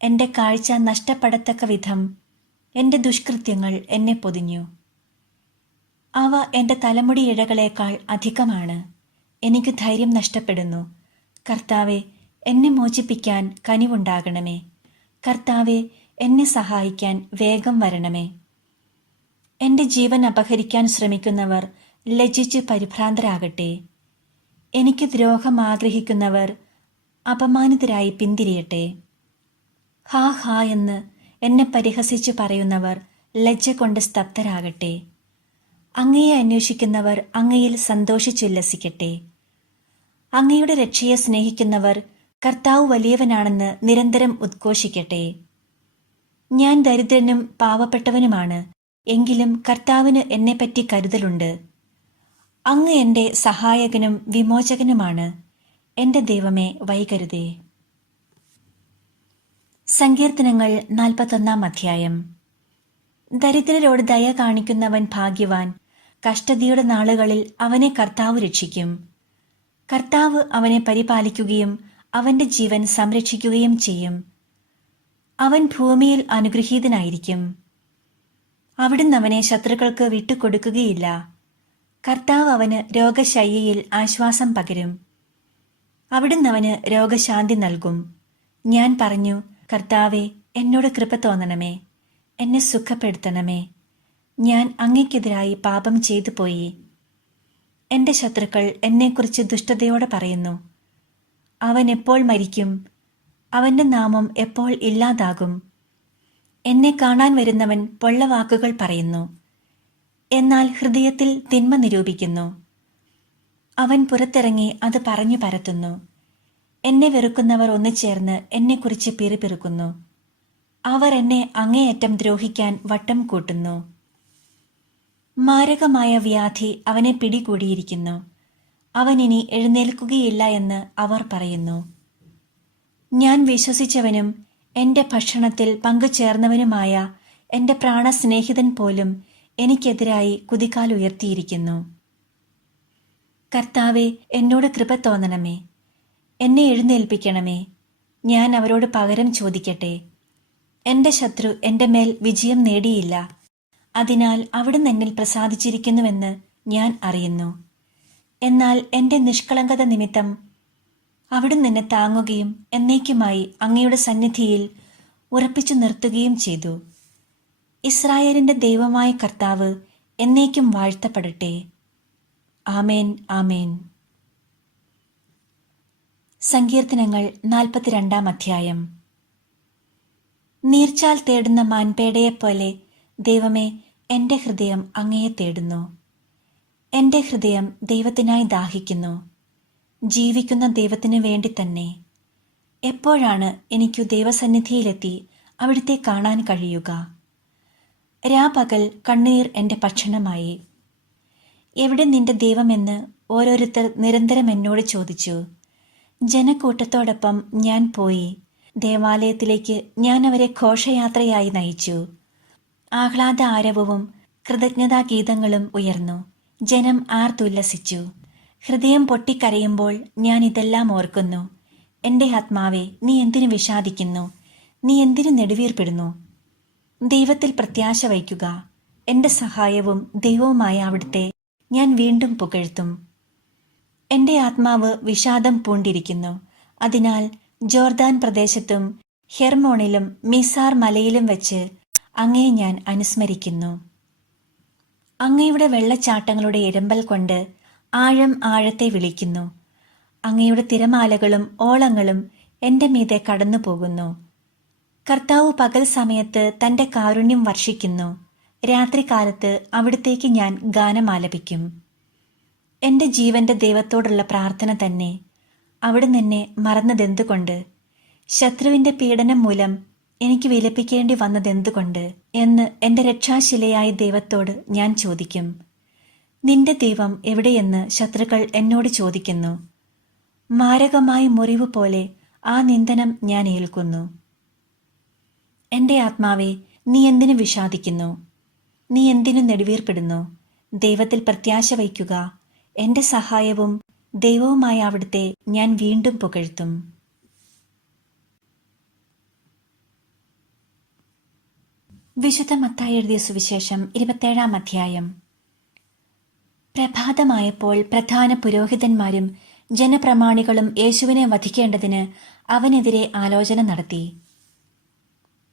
എൻ്റെ കാഴ്ച നഷ്ടപ്പെടത്തക്ക വിധം എൻ്റെ ദുഷ്കൃത്യങ്ങൾ എന്നെ പൊതിഞ്ഞു. അവ എൻ്റെ തലമുടി ഇഴകളേക്കാൾ അധികമാണ്. എനിക്ക് ധൈര്യം നഷ്ടപ്പെടുന്നു. കർത്താവെ, എന്നെ മോചിപ്പിക്കാൻ കനിവുണ്ടാകണമേ. കർത്താവെ, എന്നെ സഹായിക്കാൻ വേഗം വരണമേ. എൻ്റെ ജീവൻ അപഹരിക്കാൻ ശ്രമിക്കുന്നവർ ലജ്ജിച്ച് പരിഭ്രാന്തരാകട്ടെ. എനിക്ക് ദ്രോഹം ആഗ്രഹിക്കുന്നവർ അപമാനിതരായി പിന്തിരിയട്ടെ. ഹാ ഹാ എന്ന് എന്നെ പരിഹസിച്ചു പറയുന്നവർ ലജ്ജ കൊണ്ട് സ്തബ്ധരാകട്ടെ. അങ്ങയെ അന്വേഷിക്കുന്നവർ അങ്ങയിൽ സന്തോഷിച്ചുല്ലസിക്കട്ടെ. അങ്ങയുടെ രക്ഷയെ സ്നേഹിക്കുന്നവർ കർത്താവ് വലിയവനാണെന്ന് നിരന്തരം ഉദ്ഘോഷിക്കട്ടെ. ഞാൻ ദരിദ്രനും പാവപ്പെട്ടവനുമാണ്, എങ്കിലും കർത്താവിന് എന്നെപ്പറ്റി കരുതലുണ്ട്. അങ്ങ് എൻ്റെ സഹായകനും വിമോചകനുമാണ്. എൻ്റെ ദൈവമേ, വൈകരുതേ. സങ്കീർത്തനങ്ങൾ 41 അധ്യായം. ദരിദ്രരോട് ദയ കാണിക്കുന്നവൻ ഭാഗ്യവാൻ. കഷ്ടതയുടെ നാളുകളിൽ അവനെ കർത്താവ് രക്ഷിക്കും. കർത്താവ് അവനെ പരിപാലിക്കുകയും അവന്റെ ജീവൻ സംരക്ഷിക്കുകയും ചെയ്യും. അവൻ ഭൂമിയിൽ അനുഗ്രഹീതനായിരിക്കും. അവിടുന്ന് അവനെ ശത്രുക്കൾക്ക് വിട്ടുകൊടുക്കുകയില്ല. കർത്താവ് അവന് രോഗശയ്യയിൽ ആശ്വാസം പകരും. അവിടുന്ന് അവന് രോഗശാന്തി നൽകും. ഞാൻ പറഞ്ഞു, കർത്താവെ, എന്നോട് കൃപ തോന്നണമേ, എന്നെ സുഖപ്പെടുത്തണമേ. ഞാൻ അങ്ങയ്ക്കെതിരായി പാപം ചെയ്തു പോയി. എൻ്റെ ശത്രുക്കൾ എന്നെക്കുറിച്ച് ദുഷ്ടതയോടെ പറയുന്നു. അവൻ എപ്പോൾ മരിക്കും? അവൻ്റെ നാമം എപ്പോൾ ഇല്ലാതാകും? എന്നെ കാണാൻ വരുന്നവൻ പൊള്ളവാക്കുകൾ പറയുന്നു, എന്നാൽ ഹൃദയത്തിൽ തിന്മ നിരൂപിക്കുന്നു. അവൻ പുറത്തിറങ്ങി അത് പറഞ്ഞു പരത്തുന്നു. എന്നെ വെറുക്കുന്നവർ ഒന്നുചേർന്ന് എന്നെക്കുറിച്ച് പിറുപിറുക്കുന്നു. അവർ എന്നെ അങ്ങേയറ്റം ദ്രോഹിക്കാൻ വട്ടം കൂട്ടുന്നു. മാരകമായ വ്യാധി അവനെ പിടികൂടിയിരിക്കുന്നു. അവൻ ഇനി എഴുന്നേൽക്കുകയില്ല എന്ന് അവർ പറയുന്നു. ഞാൻ വിശ്വസിച്ചവനും എൻ്റെ ഭക്ഷണത്തിൽ പങ്കുചേർന്നവനുമായ എൻ്റെ പ്രാണസ്നേഹിതൻ പോലും എനിക്കെതിരായി കുതികാലുയർത്തിയിരിക്കുന്നു. കർത്താവെ, എന്നോട് കൃപ തോന്നണമേ, എന്നെ എഴുന്നേൽപ്പിക്കണമേ. ഞാൻ അവരോട് പകരം ചോദിക്കട്ടെ. എൻ്റെ ശത്രു എൻ്റെ മേൽ വിജയം നേടിയില്ല. അതിനാൽ അവിടുന്ന് എന്നിൽ പ്രസാദിച്ചിരിക്കുന്നുവെന്ന് ഞാൻ അറിയുന്നു. എന്നാൽ എൻ്റെ നിഷ്കളങ്കത നിമിത്തം അവിടുന്ന് എന്നെ താങ്ങുകയും എന്നേക്കുമായി അങ്ങയുടെ സന്നിധിയിൽ ഉറപ്പിച്ചു നിർത്തുകയും ചെയ്തു. ഇസ്രായേലിൻ്റെ ദൈവമായ കർത്താവ് എന്നേക്കും വാഴ്ത്തപ്പെടട്ടെ. ആമേൻ, ആമേൻ. സങ്കീർത്തനങ്ങൾ 42 അധ്യായം. നീർച്ചാൽ തേടുന്ന മാൻപേടയെപ്പോലെ ദൈവമേ, എൻ്റെ ഹൃദയം അങ്ങയെ തേടുന്നു. എൻ്റെ ഹൃദയം ദൈവത്തിനായി ദാഹിക്കുന്നു, ജീവിക്കുന്ന ദൈവത്തിനു വേണ്ടി തന്നെ. എപ്പോഴാണ് എനിക്കു ദൈവസന്നിധിയിലെത്തി അവിടുത്തെ കാണാൻ കഴിയുക? രാപകൽ കണ്ണീർ എൻ്റെ ഭക്ഷണമായി. എവിടെ നിന്റെ ദൈവമെന്ന് ഓരോരുത്തർ നിരന്തരം എന്നോട് ചോദിച്ചു. ജനക്കൂട്ടത്തോടൊപ്പം ഞാൻ പോയി. ദേവാലയത്തിലേക്ക് ഞാൻ അവരെ ഘോഷയാത്രയായി നയിച്ചു. ആഹ്ലാദ ആരവവും കൃതജ്ഞതാഗീതങ്ങളും ഉയർന്നു. ജനം ആർത്തുല്ലസിച്ചു. ഹൃദയം പൊട്ടിക്കരയുമ്പോൾ ഞാൻ ഇതെല്ലാം ഓർക്കുന്നു. എൻ്റെ ആത്മാവേ, നീ എന്തിനു വിഷാദിക്കുന്നു? നീ എന്തിനു നെടുവീർപ്പെടുന്നു? ദൈവത്തിൽ പ്രത്യാശ വയ്ക്കുക. എൻ്റെ സഹായവും ദൈവവുമായ അവിടുത്തെ ഞാൻ വീണ്ടും പുകഴ്ത്തും. എൻ്റെ ആത്മാവ് വിഷാദം പൂണ്ടിരിക്കുന്നു. അതിനാൽ ജോർദാൻ പ്രദേശത്തും ഹെർമോണിലും മിസാർ മലയിലും വെച്ച് അങ്ങയെ ഞാൻ അനുസ്മരിക്കുന്നു. അങ്ങയുടെ വെള്ളച്ചാട്ടങ്ങളുടെ ഇരമ്പൽ കൊണ്ട് ആഴം ആഴത്തെ വിളിക്കുന്നു. അങ്ങയുടെ തിരമാലകളും ഓളങ്ങളും എൻ്റെ മീതെ കടന്നു പോകുന്നു. കർത്താവ് പകൽ സമയത്ത് തൻ്റെ കാരുണ്യം വർഷിക്കുന്നു. രാത്രികാലത്ത് അവിടത്തേക്ക് ഞാൻ ഗാനമാലപിക്കും. എൻ്റെ ജീവന്റെ ദൈവത്തോടുള്ള പ്രാർത്ഥന തന്നെ. അവിടുന്ന് എന്നെ മറന്നതെന്തുകൊണ്ട്? ശത്രുവിൻ്റെ പീഡനം മൂലം എനിക്ക് വിലപിക്കേണ്ടി വന്നതെന്തുകൊണ്ട് എന്ന് എൻ്റെ രക്ഷാശിലയായ ദൈവത്തോട് ഞാൻ ചോദിക്കും. നിന്റെ ദൈവം എവിടെയെന്ന് ശത്രുക്കൾ എന്നോട് ചോദിക്കുന്നു. മാരകമായ മുറിവ് പോലെ ആ നിന്ദനം ഞാൻ ഏൽക്കുന്നു. എൻ്റെ ആത്മാവേ, നീ എന്തിനു വിഷാദിക്കുന്നു? നീ എന്തിനു നെടുവീർപ്പെടുന്നു? ദൈവത്തിൽ പ്രത്യാശ വയ്ക്കുക. എൻ്റെ സഹായവും ദൈവവുമായ അവിടുത്തെ ഞാൻ വീണ്ടും പുകഴ്ത്തും. വിശുദ്ധ മത്തായി എഴുതിയ സുവിശേഷം 27 അധ്യായം. പ്രഭാതമായപ്പോൾ പ്രധാന പുരോഹിതന്മാരും ജനപ്രമാണികളും യേശുവിനെ വധിക്കേണ്ടതിന് അവനെതിരെ ആലോചന നടത്തി.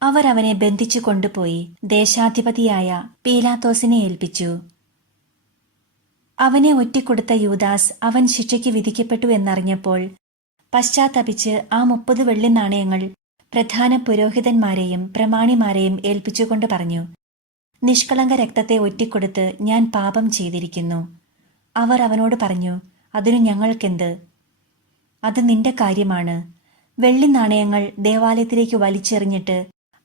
അവർ അവനെ ബന്ധിച്ചു കൊണ്ടുപോയി ദേശാധിപതിയായ പീലാത്തോസിനെ ഏൽപ്പിച്ചു. അവനെ ഒറ്റിക്കൊടുത്ത യൂദാസ് അവൻ ശിക്ഷയ്ക്ക് വിധിക്കപ്പെട്ടു എന്നറിഞ്ഞപ്പോൾ പശ്ചാത്തപിച്ച് ആ 30 വെള്ളി നാണയങ്ങൾ പ്രധാന പുരോഹിതന്മാരെയും പ്രമാണിമാരെയും ഏൽപ്പിച്ചുകൊണ്ട് പറഞ്ഞു, നിഷ്കളങ്ക രക്തത്തെ ഒറ്റിക്കൊടുത്ത് ഞാൻ പാപം ചെയ്തിരിക്കുന്നു. അവർ അവനോട് പറഞ്ഞു, അതിനു ഞങ്ങൾക്കെന്ത്? അത് നിന്റെ കാര്യമാണ്. വെള്ളി നാണയങ്ങൾ ദേവാലയത്തിലേക്ക് വലിച്ചെറിഞ്ഞിട്ട്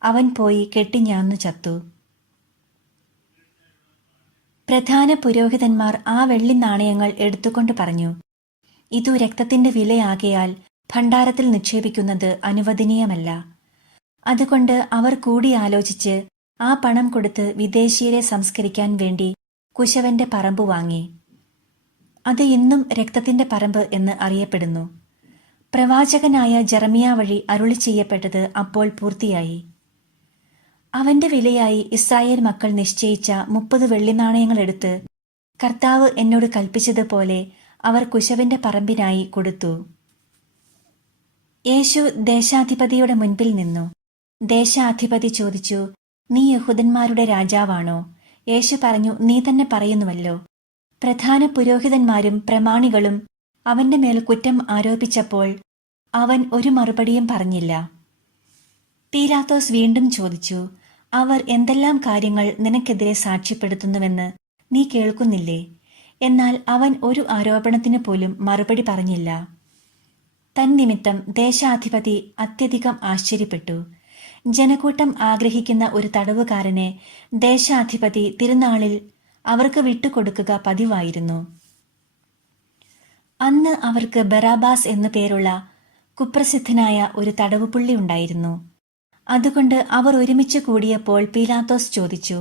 അവൻ പോയി കെട്ടിഞ്ഞാന്നു ചത്തു. പ്രധാന പുരോഹിതന്മാർ ആ വെള്ളി നാണയങ്ങൾ എടുത്തുകൊണ്ട് പറഞ്ഞു, ഇതു രക്തത്തിന്റെ വിലയാകയാൽ ഭണ്ഡാരത്തിൽ നിക്ഷേപിക്കുന്നത് അനുവദനീയമല്ല. അതുകൊണ്ട് അവർ കൂടിയാലോചിച്ച് ആ പണം കൊടുത്ത് വിദേശീയരെ സംസ്കരിക്കാൻ വേണ്ടി കുശവന്റെ പറമ്പ് വാങ്ങി. അത് ഇന്നും രക്തത്തിന്റെ പറമ്പ് എന്ന് അറിയപ്പെടുന്നു. പ്രവാചകനായ ജെറമിയ വഴി അരുളി ചെയ്യപ്പെട്ടത് അപ്പോൾ പൂർത്തിയായി. അവന്റെ വിലയായി ഇസ്രായേൽ മക്കൾ നിശ്ചയിച്ച 30 വെള്ളിനാണയങ്ങൾ എടുത്ത് കർത്താവ് എന്നോട് കൽപ്പിച്ചതുപോലെ അവർ കുശവന്റെ പറമ്പിനായി കൊടുത്തു. യേശു ദേശാധിപതിയുടെ മുൻപിൽ നിന്നു. ദേശാധിപതി ചോദിച്ചു, നീ യഹൂദന്മാരുടെ രാജാവാണോ? യേശു പറഞ്ഞു, നീ തന്നെ പറയുന്നുവല്ലോ. പ്രധാന പുരോഹിതന്മാരും പ്രമാണികളും അവന്റെ മേൽ കുറ്റം ആരോപിച്ചപ്പോൾ അവൻ ഒരു മറുപടിയും പറഞ്ഞില്ല. പീലാത്തോസ് വീണ്ടും ചോദിച്ചു, അവർ എന്തെല്ലാം കാര്യങ്ങൾ നിനക്കെതിരെ സാക്ഷ്യപ്പെടുത്തുന്നുവെന്ന് നീ കേൾക്കുന്നില്ലേ? എന്നാൽ അവൻ ഒരു ആരോപണത്തിന് പോലും മറുപടി പറഞ്ഞില്ല. തന്നിമിത്തം ദേശാധിപതി അത്യധികം ആശ്ചര്യപ്പെട്ടു. ജനക്കൂട്ടം ആഗ്രഹിക്കുന്ന ഒരു തടവുകാരനെ ദേശാധിപതി തിരുനാളിൽ അവർക്ക് വിട്ടുകൊടുക്കുക പതിവായിരുന്നു. അന്ന് അവർക്ക് ബറാബാസ് എന്നു പേരുള്ള കുപ്രസിദ്ധനായ ഒരു തടവുപുള്ളി ഉണ്ടായിരുന്നു. അതുകൊണ്ട് അവർ ഒരുമിച്ച് കൂടിയപ്പോൾ പീലാത്തോസ് ചോദിച്ചു,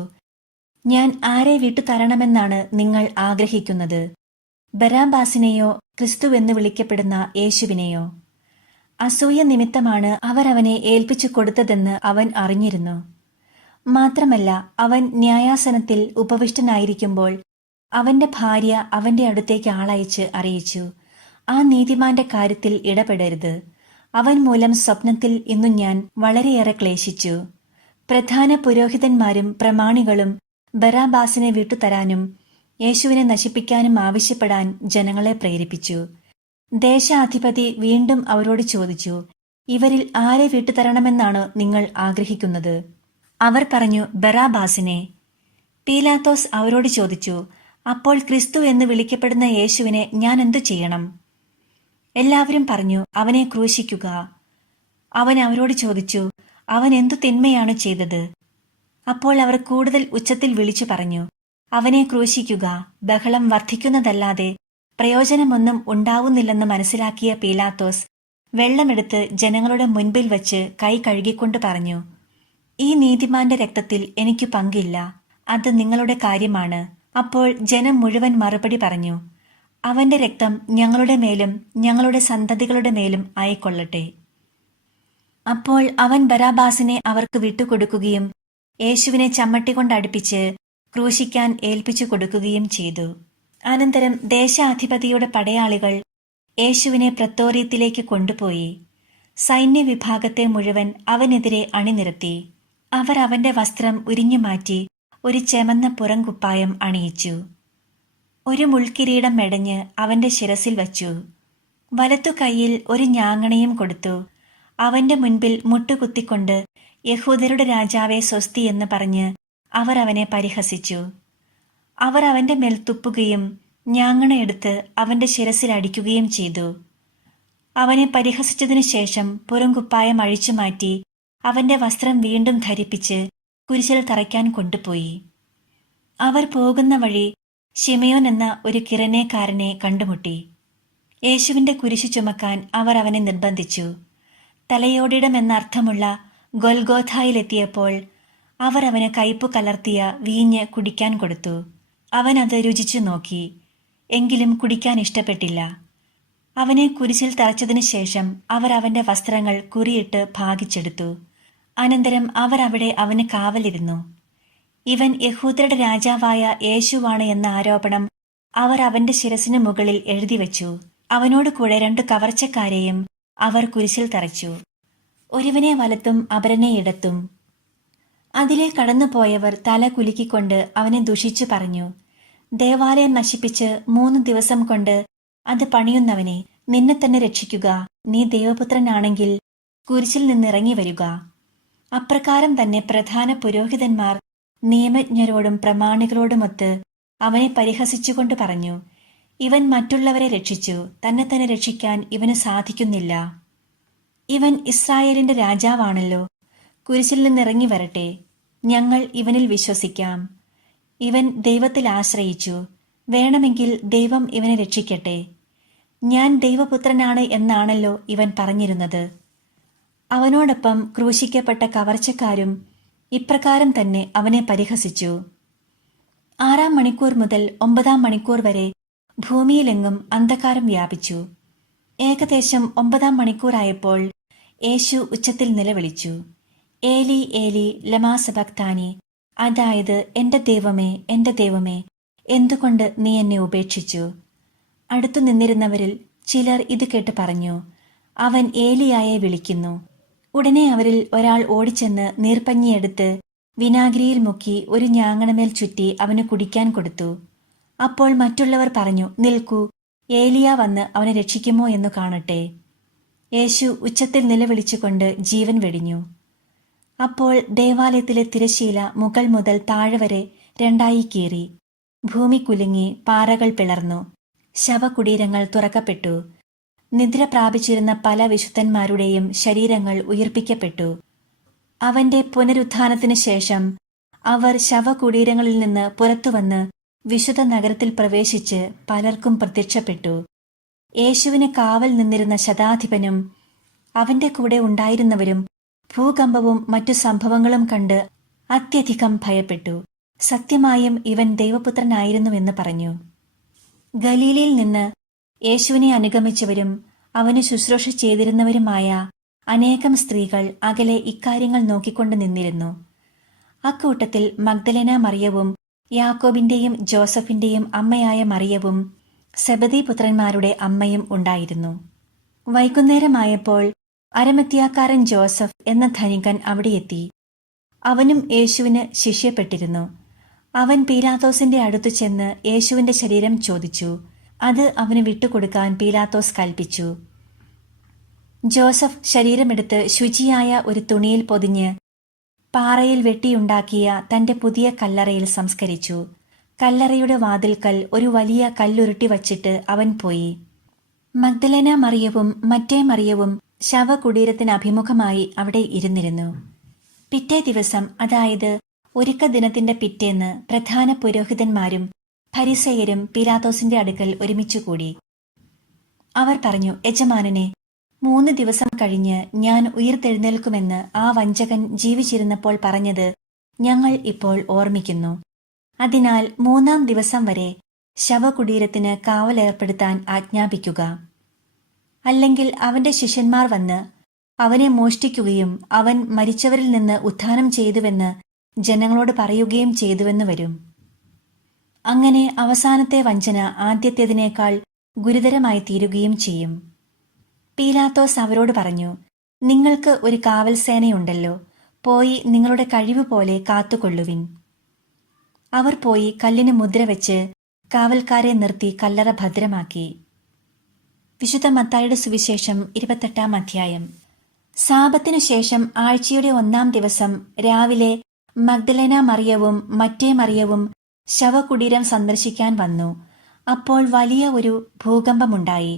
ഞാൻ ആരെ വിട്ടുതരണമെന്നാണ് നിങ്ങൾ ആഗ്രഹിക്കുന്നത്? ബറാബാസിനെയോ ക്രിസ്തുവെന്ന് വിളിക്കപ്പെടുന്ന യേശുവിനെയോ? അസൂയ നിമിത്തമാണ് അവർ അവനെ ഏൽപ്പിച്ചു കൊടുത്തതെന്ന് അവൻ അറിഞ്ഞിരുന്നു. മാത്രമല്ല, അവൻ ന്യായാസനത്തിൽ ഉപവിഷ്ടനായിരിക്കുമ്പോൾ അവന്റെ ഭാര്യ അവന്റെ അടുത്തേക്ക് ആളയച്ച് അറിയിച്ചു, ആ നീതിമാന്റെ കാര്യത്തിൽ ഇടപെടരുത്. അവൻ മൂലം സ്വപ്നത്തിൽ ഇന്നു ഞാൻ വളരെയേറെ ക്ലേശിച്ചു. പ്രധാന പുരോഹിതന്മാരും പ്രമാണികളും ബറാബാസിനെ വിട്ടുതരാനും യേശുവിനെ നശിപ്പിക്കാനും ആവശ്യപ്പെടാൻ ജനങ്ങളെ പ്രേരിപ്പിച്ചു. ദേശാധിപതി വീണ്ടും അവരോട് ചോദിച്ചു, ഇവരിൽ ആരെ വിട്ടുതരണമെന്നാണ് നിങ്ങൾ ആഗ്രഹിക്കുന്നത്? അവർ പറഞ്ഞു, ബറാബാസിനെ. പീലാത്തോസ് അവരോട് ചോദിച്ചു, അപ്പോൾ ക്രിസ്തു എന്ന് വിളിക്കപ്പെടുന്ന യേശുവിനെ ഞാൻ എന്തു ചെയ്യണം? എല്ലാവരും പറഞ്ഞു, അവനെ ക്രൂശിക്കുക. അവൻ അവരോട് ചോദിച്ചു, അവൻ എന്തു തിന്മയാണ് ചെയ്തത്? അപ്പോൾ അവർ കൂടുതൽ ഉച്ചത്തിൽ വിളിച്ചു പറഞ്ഞു, അവനെ ക്രൂശിക്കുക. ബഹളം വർദ്ധിക്കുന്നതല്ലാതെ പ്രയോജനമൊന്നും ഉണ്ടാവുന്നില്ലെന്ന് മനസ്സിലാക്കിയ പീലാത്തോസ് വെള്ളമെടുത്ത് ജനങ്ങളുടെ മുൻപിൽ വച്ച് കൈ കഴുകിക്കൊണ്ട് പറഞ്ഞു, ഈ നീതിമാന്റെ രക്തത്തിൽ എനിക്ക് പങ്കില്ല. അത് നിങ്ങളുടെ കാര്യമാണ്. അപ്പോൾ ജനം മുഴുവൻ മറുപടി പറഞ്ഞു, അവന്റെ രക്തം ഞങ്ങളുടെ മേലും ഞങ്ങളുടെ സന്തതികളുടെ മേലും ആയിക്കൊള്ളട്ടെ. അപ്പോൾ അവൻ ബറാബാസിനെ അവർക്ക് വിട്ടുകൊടുക്കുകയും യേശുവിനെ ചമ്മട്ടി കൊണ്ടടുപ്പിച്ച് ക്രൂശിക്കാൻ ഏൽപ്പിച്ചു കൊടുക്കുകയും ചെയ്തു. അനന്തരം ദേശാധിപതിയുടെ പടയാളികൾ യേശുവിനെ പ്രത്തോറിയത്തിലേക്ക് കൊണ്ടുപോയി. സൈന്യവിഭാഗത്തെ മുഴുവൻ അവനെതിരെ അണിനിരത്തി. അവർ അവന്റെ വസ്ത്രം ഉരിഞ്ഞുമാറ്റി ഒരു ചെമന്ന പുറംകുപ്പായം അണിയിച്ചു. ഒരു മുൾക്കിരീടം മെടഞ്ഞ് അവന്റെ ശിരസിൽ വച്ചു. വലത്തു കൈയിൽ ഒരു ഞാങ്ങണയും കൊടുത്തു. അവന്റെ മുൻപിൽ മുട്ടുകുത്തിക്കൊണ്ട് യഹൂദരുടെ രാജാവെ സ്വസ്തി എന്ന് പറഞ്ഞ് അവർ അവനെ പരിഹസിച്ചു. അവർ അവന്റെ മേൽ തുപ്പുകയും ഞാങ്ങണ എടുത്ത് അവന്റെ ശിരസിൽ അടിക്കുകയും ചെയ്തു. അവനെ പരിഹസിച്ചതിനു ശേഷം പുറംകുപ്പായം അഴിച്ചുമാറ്റി അവന്റെ വസ്ത്രം വീണ്ടും ധരിപ്പിച്ച് കുരിശിൽ തറയ്ക്കാൻ കൊണ്ടുപോയി. അവർ പോകുന്ന വഴി ശിമയോൻ എന്ന ഒരു കിരനേക്കാരനെ കണ്ടുമുട്ടി. യേശുവിന്റെ കുരിശു ചുമക്കാൻ അവർ അവനെ നിർബന്ധിച്ചു. തലയോടിടം എന്നർത്ഥമുള്ള ഗൊൽഗോഥായിലെത്തിയപ്പോൾ അവർ അവന് കയ്പു കലർത്തിയ വീഞ്ഞ് കുടിക്കാൻ കൊടുത്തു. അവൻ അത് രുചിച്ചു നോക്കി, എങ്കിലും കുടിക്കാൻ ഇഷ്ടപ്പെട്ടില്ല. അവനെ കുരിശിൽ തറച്ചതിനു ശേഷം അവർ അവന്റെ വസ്ത്രങ്ങൾ കുറിയിട്ട് ഭാഗിച്ചെടുത്തു. അനന്തരം അവർ അവിടെ അവന് കാവലിരുന്നു. ഇവൻ യഹൂദരുടെ രാജാവായ യേശുവാണ് എന്ന ആരോപണം അവർ അവന്റെ ശിരസിനു മുകളിൽ എഴുതിവെച്ചു. അവനോട് കൂടെ 2 കവർച്ചക്കാരെയും അവർ കുരിശിൽ തറച്ചു, ഒരുവനെ വലത്തും അപരനെ ഇടത്തും. അതിലെ കടന്നുപോയവർ തല കുലുക്കിക്കൊണ്ട് അവനെ ദുഷിച്ചു പറഞ്ഞു, ദേവാലയം നശിപ്പിച്ച് 3 ദിവസം കൊണ്ട് അത് പണിയുന്നവനെ, നിന്നെ തന്നെ രക്ഷിക്കുക. നീ ദൈവപുത്രനാണെങ്കിൽ കുരിശിൽ നിന്നിറങ്ങി വരിക. അപ്രകാരം തന്നെ പ്രധാന പുരോഹിതന്മാർ നിയമജ്ഞരോടും പ്രമാണികളോടുമൊത്ത് അവനെ പരിഹസിച്ചുകൊണ്ട് പറഞ്ഞു, ഇവൻ മറ്റുള്ളവരെ രക്ഷിച്ചു, തന്നെ തന്നെ രക്ഷിക്കാൻ ഇവന് സാധിക്കുന്നില്ല. ഇവൻ ഇസ്രായേലിന്റെ രാജാവാണല്ലോ. കുരിശിൽ നിന്നിറങ്ങി വരട്ടെ, ഞങ്ങൾ ഇവനിൽ വിശ്വസിക്കാം. ഇവൻ ദൈവത്തിൽ ആശ്രയിച്ചു, വേണമെങ്കിൽ ദൈവം ഇവനെ രക്ഷിക്കട്ടെ. ഞാൻ ദൈവപുത്രനാണ് എന്നാണല്ലോ ഇവൻ പറഞ്ഞിരുന്നത്. അവനോടൊപ്പം ക്രൂശിക്കപ്പെട്ട കവർച്ചക്കാരും ഇപ്രകാരം തന്നെ അവനെ പരിഹസിച്ചു. 6-ാം മണിക്കൂർ മുതൽ 9-ാം മണിക്കൂർ വരെ ഭൂമിയിലെങ്ങും അന്ധകാരം വ്യാപിച്ചു. ഏകദേശം 9-ാം മണിക്കൂറായപ്പോൾ യേശു ഉച്ചത്തിൽ നിലവിളിച്ചു, ഏലി ഏലി ലമാ സബക്താനി, അതായത് എൻ്റെ ദൈവമേ, എൻ്റെ ദൈവമേ, എന്തുകൊണ്ട് നീ എന്നെ ഉപേക്ഷിച്ചു? അടുത്തു നിന്നിരുന്നവരിൽ ചിലർ ഇത് കേട്ട് പറഞ്ഞു, അവൻ ഏലിയായെ വിളിക്കുന്നു. ഉടനെ അവരിൽ ഒരാൾ ഓടിച്ചെന്ന് നീർപ്പഞ്ഞിയെടുത്ത് വിനാഗിരിയിൽ മുക്കി ഒരു ഞാങ്ങണമേൽ ചുറ്റി അവന് കുടിക്കാൻ കൊടുത്തു. അപ്പോൾ മറ്റുള്ളവർ പറഞ്ഞു, നിൽക്കൂ, ഏലിയ വന്ന് അവനെ രക്ഷിക്കുമോ എന്നു കാണട്ടെ. യേശു ഉച്ചത്തിൽ നിലവിളിച്ചുകൊണ്ട് ജീവൻ വെടിഞ്ഞു. അപ്പോൾ ദേവാലയത്തിലെ തിരശ്ശീല മുകൾ മുതൽ താഴെ വരെ 2ആയി കീറി. ഭൂമി കുലുങ്ങി, പാറകൾ പിളർന്നു, ശവകുടീരങ്ങൾ തുറക്കപ്പെട്ടു. നിദ്ര പ്രാപിച്ചിരുന്ന പല വിശുദ്ധന്മാരുടെയും ശരീരങ്ങൾ ഉയിർപ്പിക്കപ്പെട്ടു. അവന്റെ പുനരുത്ഥാനത്തിനു ശേഷം അവർ ശവകുടീരങ്ങളിൽ നിന്ന് പുറത്തുവന്ന് വിശുദ്ധ നഗരത്തിൽ പ്രവേശിച്ച് പലർക്കും പ്രത്യക്ഷപ്പെട്ടു. യേശുവിന് കാവൽ നിന്നിരുന്ന ശതാധിപനും അവന്റെ കൂടെ ഉണ്ടായിരുന്നവരും ഭൂകമ്പവും മറ്റു സംഭവങ്ങളും കണ്ട് അത്യധികം ഭയപ്പെട്ടു. സത്യമായും ഇവൻ ദൈവപുത്രനായിരുന്നുവെന്ന് പറഞ്ഞു. ഗലീലയിൽ നിന്ന് യേശുവിനെ അനുഗമിച്ചവരും അവന് ശുശ്രൂഷ ചെയ്തിരുന്നവരുമായ അനേകം സ്ത്രീകൾ അകലെ ഇക്കാര്യങ്ങൾ നോക്കിക്കൊണ്ട് നിന്നിരുന്നു. അക്കൂട്ടത്തിൽ മഗ്ദലേന മറിയവും യാക്കോബിന്റെയും ജോസഫിന്റെയും അമ്മയായ മറിയവും സെബദി പുത്രന്മാരുടെ അമ്മയും ഉണ്ടായിരുന്നു. വൈകുന്നേരമായപ്പോൾ അരമത്തിയാക്കാരൻ ജോസഫ് എന്ന ധനികൻ അവിടെയെത്തി. അവനും യേശുവിന് ശിഷ്യപ്പെട്ടിരുന്നു. അവൻ പീലാത്തോസിന്റെ അടുത്തു ചെന്ന് യേശുവിന്റെ ശരീരം ചോദിച്ചു. അത് അവന് വിട്ടുകൊടുക്കാൻ പീലാത്തോസ് കൽപ്പിച്ചു. ജോസഫ് ശരീരമെടുത്ത് ശുചിയായ ഒരു തുണിയിൽ പൊതിഞ്ഞ് പാറയിൽ വെട്ടിയുണ്ടാക്കിയ തന്റെ പുതിയ കല്ലറയിൽ സംസ്കരിച്ചു. കല്ലറയുടെ വാതിൽക്കൽ ഒരു വലിയ കല്ലുരുട്ടി വച്ചിട്ട് അവൻ പോയി. മഗ്ദലേന മറിയവും മറ്റേ മറിയവും ശവകുടീരത്തിന് അഭിമുഖമായി അവിടെ ഇരുന്നിരുന്നു. പിറ്റേ ദിവസം, അതായത് ഒരുക്ക ദിനത്തിന്റെ പിറ്റേന്ന്, പ്രധാന പുരോഹിതന്മാരും ഫരിസേയരും പീലാത്തോസിന്റെ അടുക്കൽ ഒരുമിച്ചുകൂടി. അവർ പറഞ്ഞു, യജമാനനെ, 3 ദിവസം കഴിഞ്ഞ് ഞാൻ ഉയിർത്തെഴുന്നേൽക്കുമെന്ന് ആ വഞ്ചകൻ ജീവിച്ചിരുന്നപ്പോൾ പറഞ്ഞത് ഞങ്ങൾ ഇപ്പോൾ ഓർമ്മിക്കുന്നു. അതിനാൽ 3-ാം ദിവസം വരെ ശവകുടീരത്തിന് കാവലേർപ്പെടുത്താൻ ആജ്ഞാപിക്കുക. അല്ലെങ്കിൽ അവന്റെ ശിഷ്യന്മാർ വന്ന് അവനെ മോഷ്ടിക്കുകയും അവൻ മരിച്ചവരിൽ നിന്ന് ഉത്ഥാനം ചെയ്തുവെന്ന് ജനങ്ങളോട് പറയുകയും ചെയ്തുവെന്ന് വരും. അങ്ങനെ അവസാനത്തെ വഞ്ചന ആദ്യത്തേതിനേക്കാൾ ഗുരുതരമായി തീരുകയും ചെയ്യും. പീലാത്തോസ് അവരോട് പറഞ്ഞു, നിങ്ങൾക്ക് ഒരു കാവൽ സേനയുണ്ടല്ലോ, പോയി നിങ്ങളുടെ കഴിവ് പോലെ കാത്തുകൊള്ളുവിൻ. അവർ പോയി കല്ലിന് മുദ്രവെച്ച് കാവൽക്കാരെ നിർത്തി കല്ലറ ഭദ്രമാക്കി. വിശുദ്ധ മത്തായിയുടെ സുവിശേഷം 28-ാം അധ്യായം. സാബത്തിനു ശേഷം ആഴ്ചയുടെ 1-ാം ദിവസം രാവിലെ മഗ്ദലേന മറിയവും മറ്റേ മറിയവും ശവകുടീരം സന്ദർശിക്കാൻ വന്നു. അപ്പോൾ വലിയ ഒരു ഭൂകമ്പമുണ്ടായി.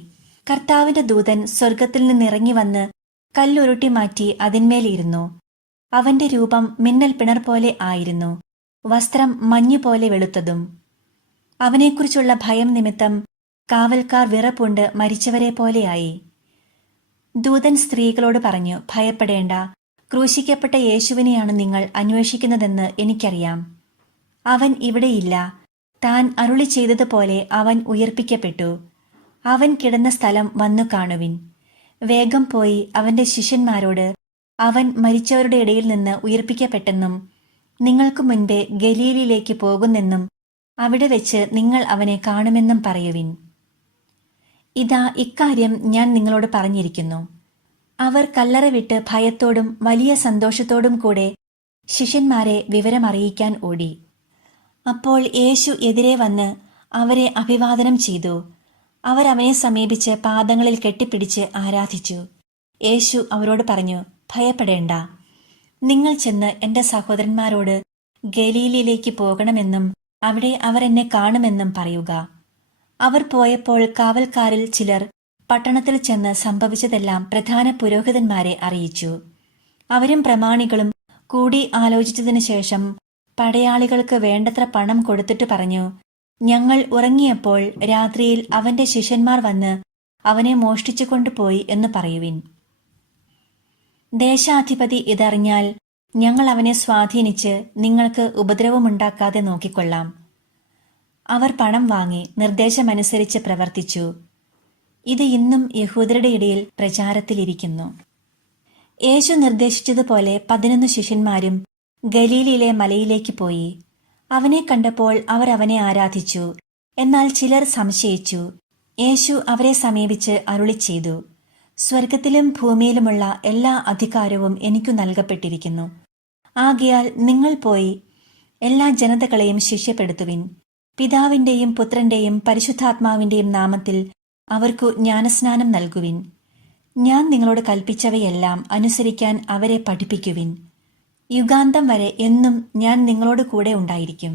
കർത്താവിന്റെ ദൂതൻ സ്വർഗത്തിൽ നിന്നിറങ്ങി വന്ന് കല്ലുരുട്ടി മാറ്റി അതിന്മേലിരുന്നു. അവന്റെ രൂപം മിന്നൽ പിണർ പോലെ ആയിരുന്നു, വസ്ത്രം മഞ്ഞുപോലെ വെളുത്തതും. അവനെക്കുറിച്ചുള്ള ഭയം നിമിത്തം കാവൽക്കാർ വിറപ്പുണ്ട് മരിച്ചവരെ പോലെയായി. ദൂതൻ സ്ത്രീകളോട് പറഞ്ഞു, ഭയപ്പെടേണ്ട, ക്രൂശിക്കപ്പെട്ട യേശുവിനെയാണ് നിങ്ങൾ അന്വേഷിക്കുന്നതെന്ന് എനിക്കറിയാം. അവൻ ഇവിടെയില്ല. താൻ അരുളി ചെയ്തതുപോലെ അവൻ ഉയിർപ്പിക്കപ്പെട്ടു. അവൻ കിടന്ന സ്ഥലം വന്നു കാണുവിൻ. വേഗം പോയി അവന്റെ ശിഷ്യന്മാരോട് അവൻ മരിച്ചവരുടെ ഇടയിൽ നിന്ന് ഉയിർപ്പിക്കപ്പെട്ടെന്നും നിങ്ങൾക്ക് മുൻപേ ഗലീലയിലേക്ക് പോകുന്നെന്നും അവിടെ വെച്ച് നിങ്ങൾ അവനെ കാണുമെന്നും പറയുവിൻ. ഇതാ, ഇക്കാര്യം ഞാൻ നിങ്ങളോട് പറഞ്ഞിരിക്കുന്നു. അവർ കല്ലറ വിട്ട് ഭയത്തോടും വലിയ സന്തോഷത്തോടും കൂടെ ശിഷ്യന്മാരെ വിവരമറിയിക്കാൻ ഓടി. അപ്പോൾ യേശു എതിരെ വന്ന് അവരെ അഭിവാദനം ചെയ്തു. അവർ അവനെ സമീപിച്ച് പാദങ്ങളിൽ കെട്ടിപ്പിടിച്ച് ആരാധിച്ചു. യേശു അവരോട് പറഞ്ഞു, ഭയപ്പെടേണ്ട. നിങ്ങൾ ചെന്ന് എൻ്റെ സഹോദരന്മാരോട് ഗലീലയിലേക്ക് പോകണമെന്നും അവിടെ അവർ എന്നെ കാണുമെന്നും പറയുക. അവർ പോയപ്പോൾ കാവൽക്കാരിൽ ചിലർ പട്ടണത്തിൽ ചെന്ന് സംഭവിച്ചതെല്ലാം പ്രധാന പുരോഹിതന്മാരെ അറിയിച്ചു. അവരും പ്രമാണികളും കൂടി ആലോചിച്ചതിനു ശേഷം പടയാളികൾക്ക് വേണ്ടത്ര പണം കൊടുത്തിട്ട് പറഞ്ഞു, ഞങ്ങൾ ഉറങ്ങിയപ്പോൾ രാത്രിയിൽ അവന്റെ ശിഷ്യന്മാർ വന്ന് അവനെ മോഷ്ടിച്ചു കൊണ്ടുപോയി എന്ന് പറയുവിൻ. ദേശാധിപതി ഇതറിഞ്ഞാൽ ഞങ്ങൾ അവനെ സ്വാധീനിച്ച് നിങ്ങൾക്ക് ഉപദ്രവമുണ്ടാക്കാതെ നോക്കിക്കൊള്ളാം. അവർ പണം വാങ്ങി നിർദ്ദേശമനുസരിച്ച് പ്രവർത്തിച്ചു. ഇത് ഇന്നും യഹൂദരുടെ ഇടയിൽ പ്രചാരത്തിലിരിക്കുന്നു. യേശു നിർദ്ദേശിച്ചതുപോലെ 11 ശിഷ്യന്മാരും ഗലീലയിലെ മലയിലേക്ക് പോയി. അവനെ കണ്ടപ്പോൾ അവർ അവനെ ആരാധിച്ചു. എന്നാൽ ചിലർ സംശയിച്ചു. യേശു അവരെ സമീപിച്ച് അരുളിച്ചെയ്തു, സ്വർഗത്തിലും ഭൂമിയിലുമുള്ള എല്ലാ അധികാരവും എനിക്കു നൽകപ്പെട്ടിരിക്കുന്നു. ആകയാൽ നിങ്ങൾ പോയി എല്ലാ ജനതകളെയും ശിഷ്യപ്പെടുത്തുവിൻ. പിതാവിന്റെയും പുത്രന്റെയും പരിശുദ്ധാത്മാവിന്റെയും നാമത്തിൽ അവർക്കു ജ്ഞാനസ്നാനം നൽകുവിൻ. ഞാൻ നിങ്ങളോട് കൽപ്പിച്ചവയെല്ലാം അനുസരിക്കാൻ അവരെ പഠിപ്പിക്കുവിൻ. യുഗാന്തം വരെ എന്നും ഞാൻ നിങ്ങളോട് കൂടെ ഉണ്ടായിരിക്കും.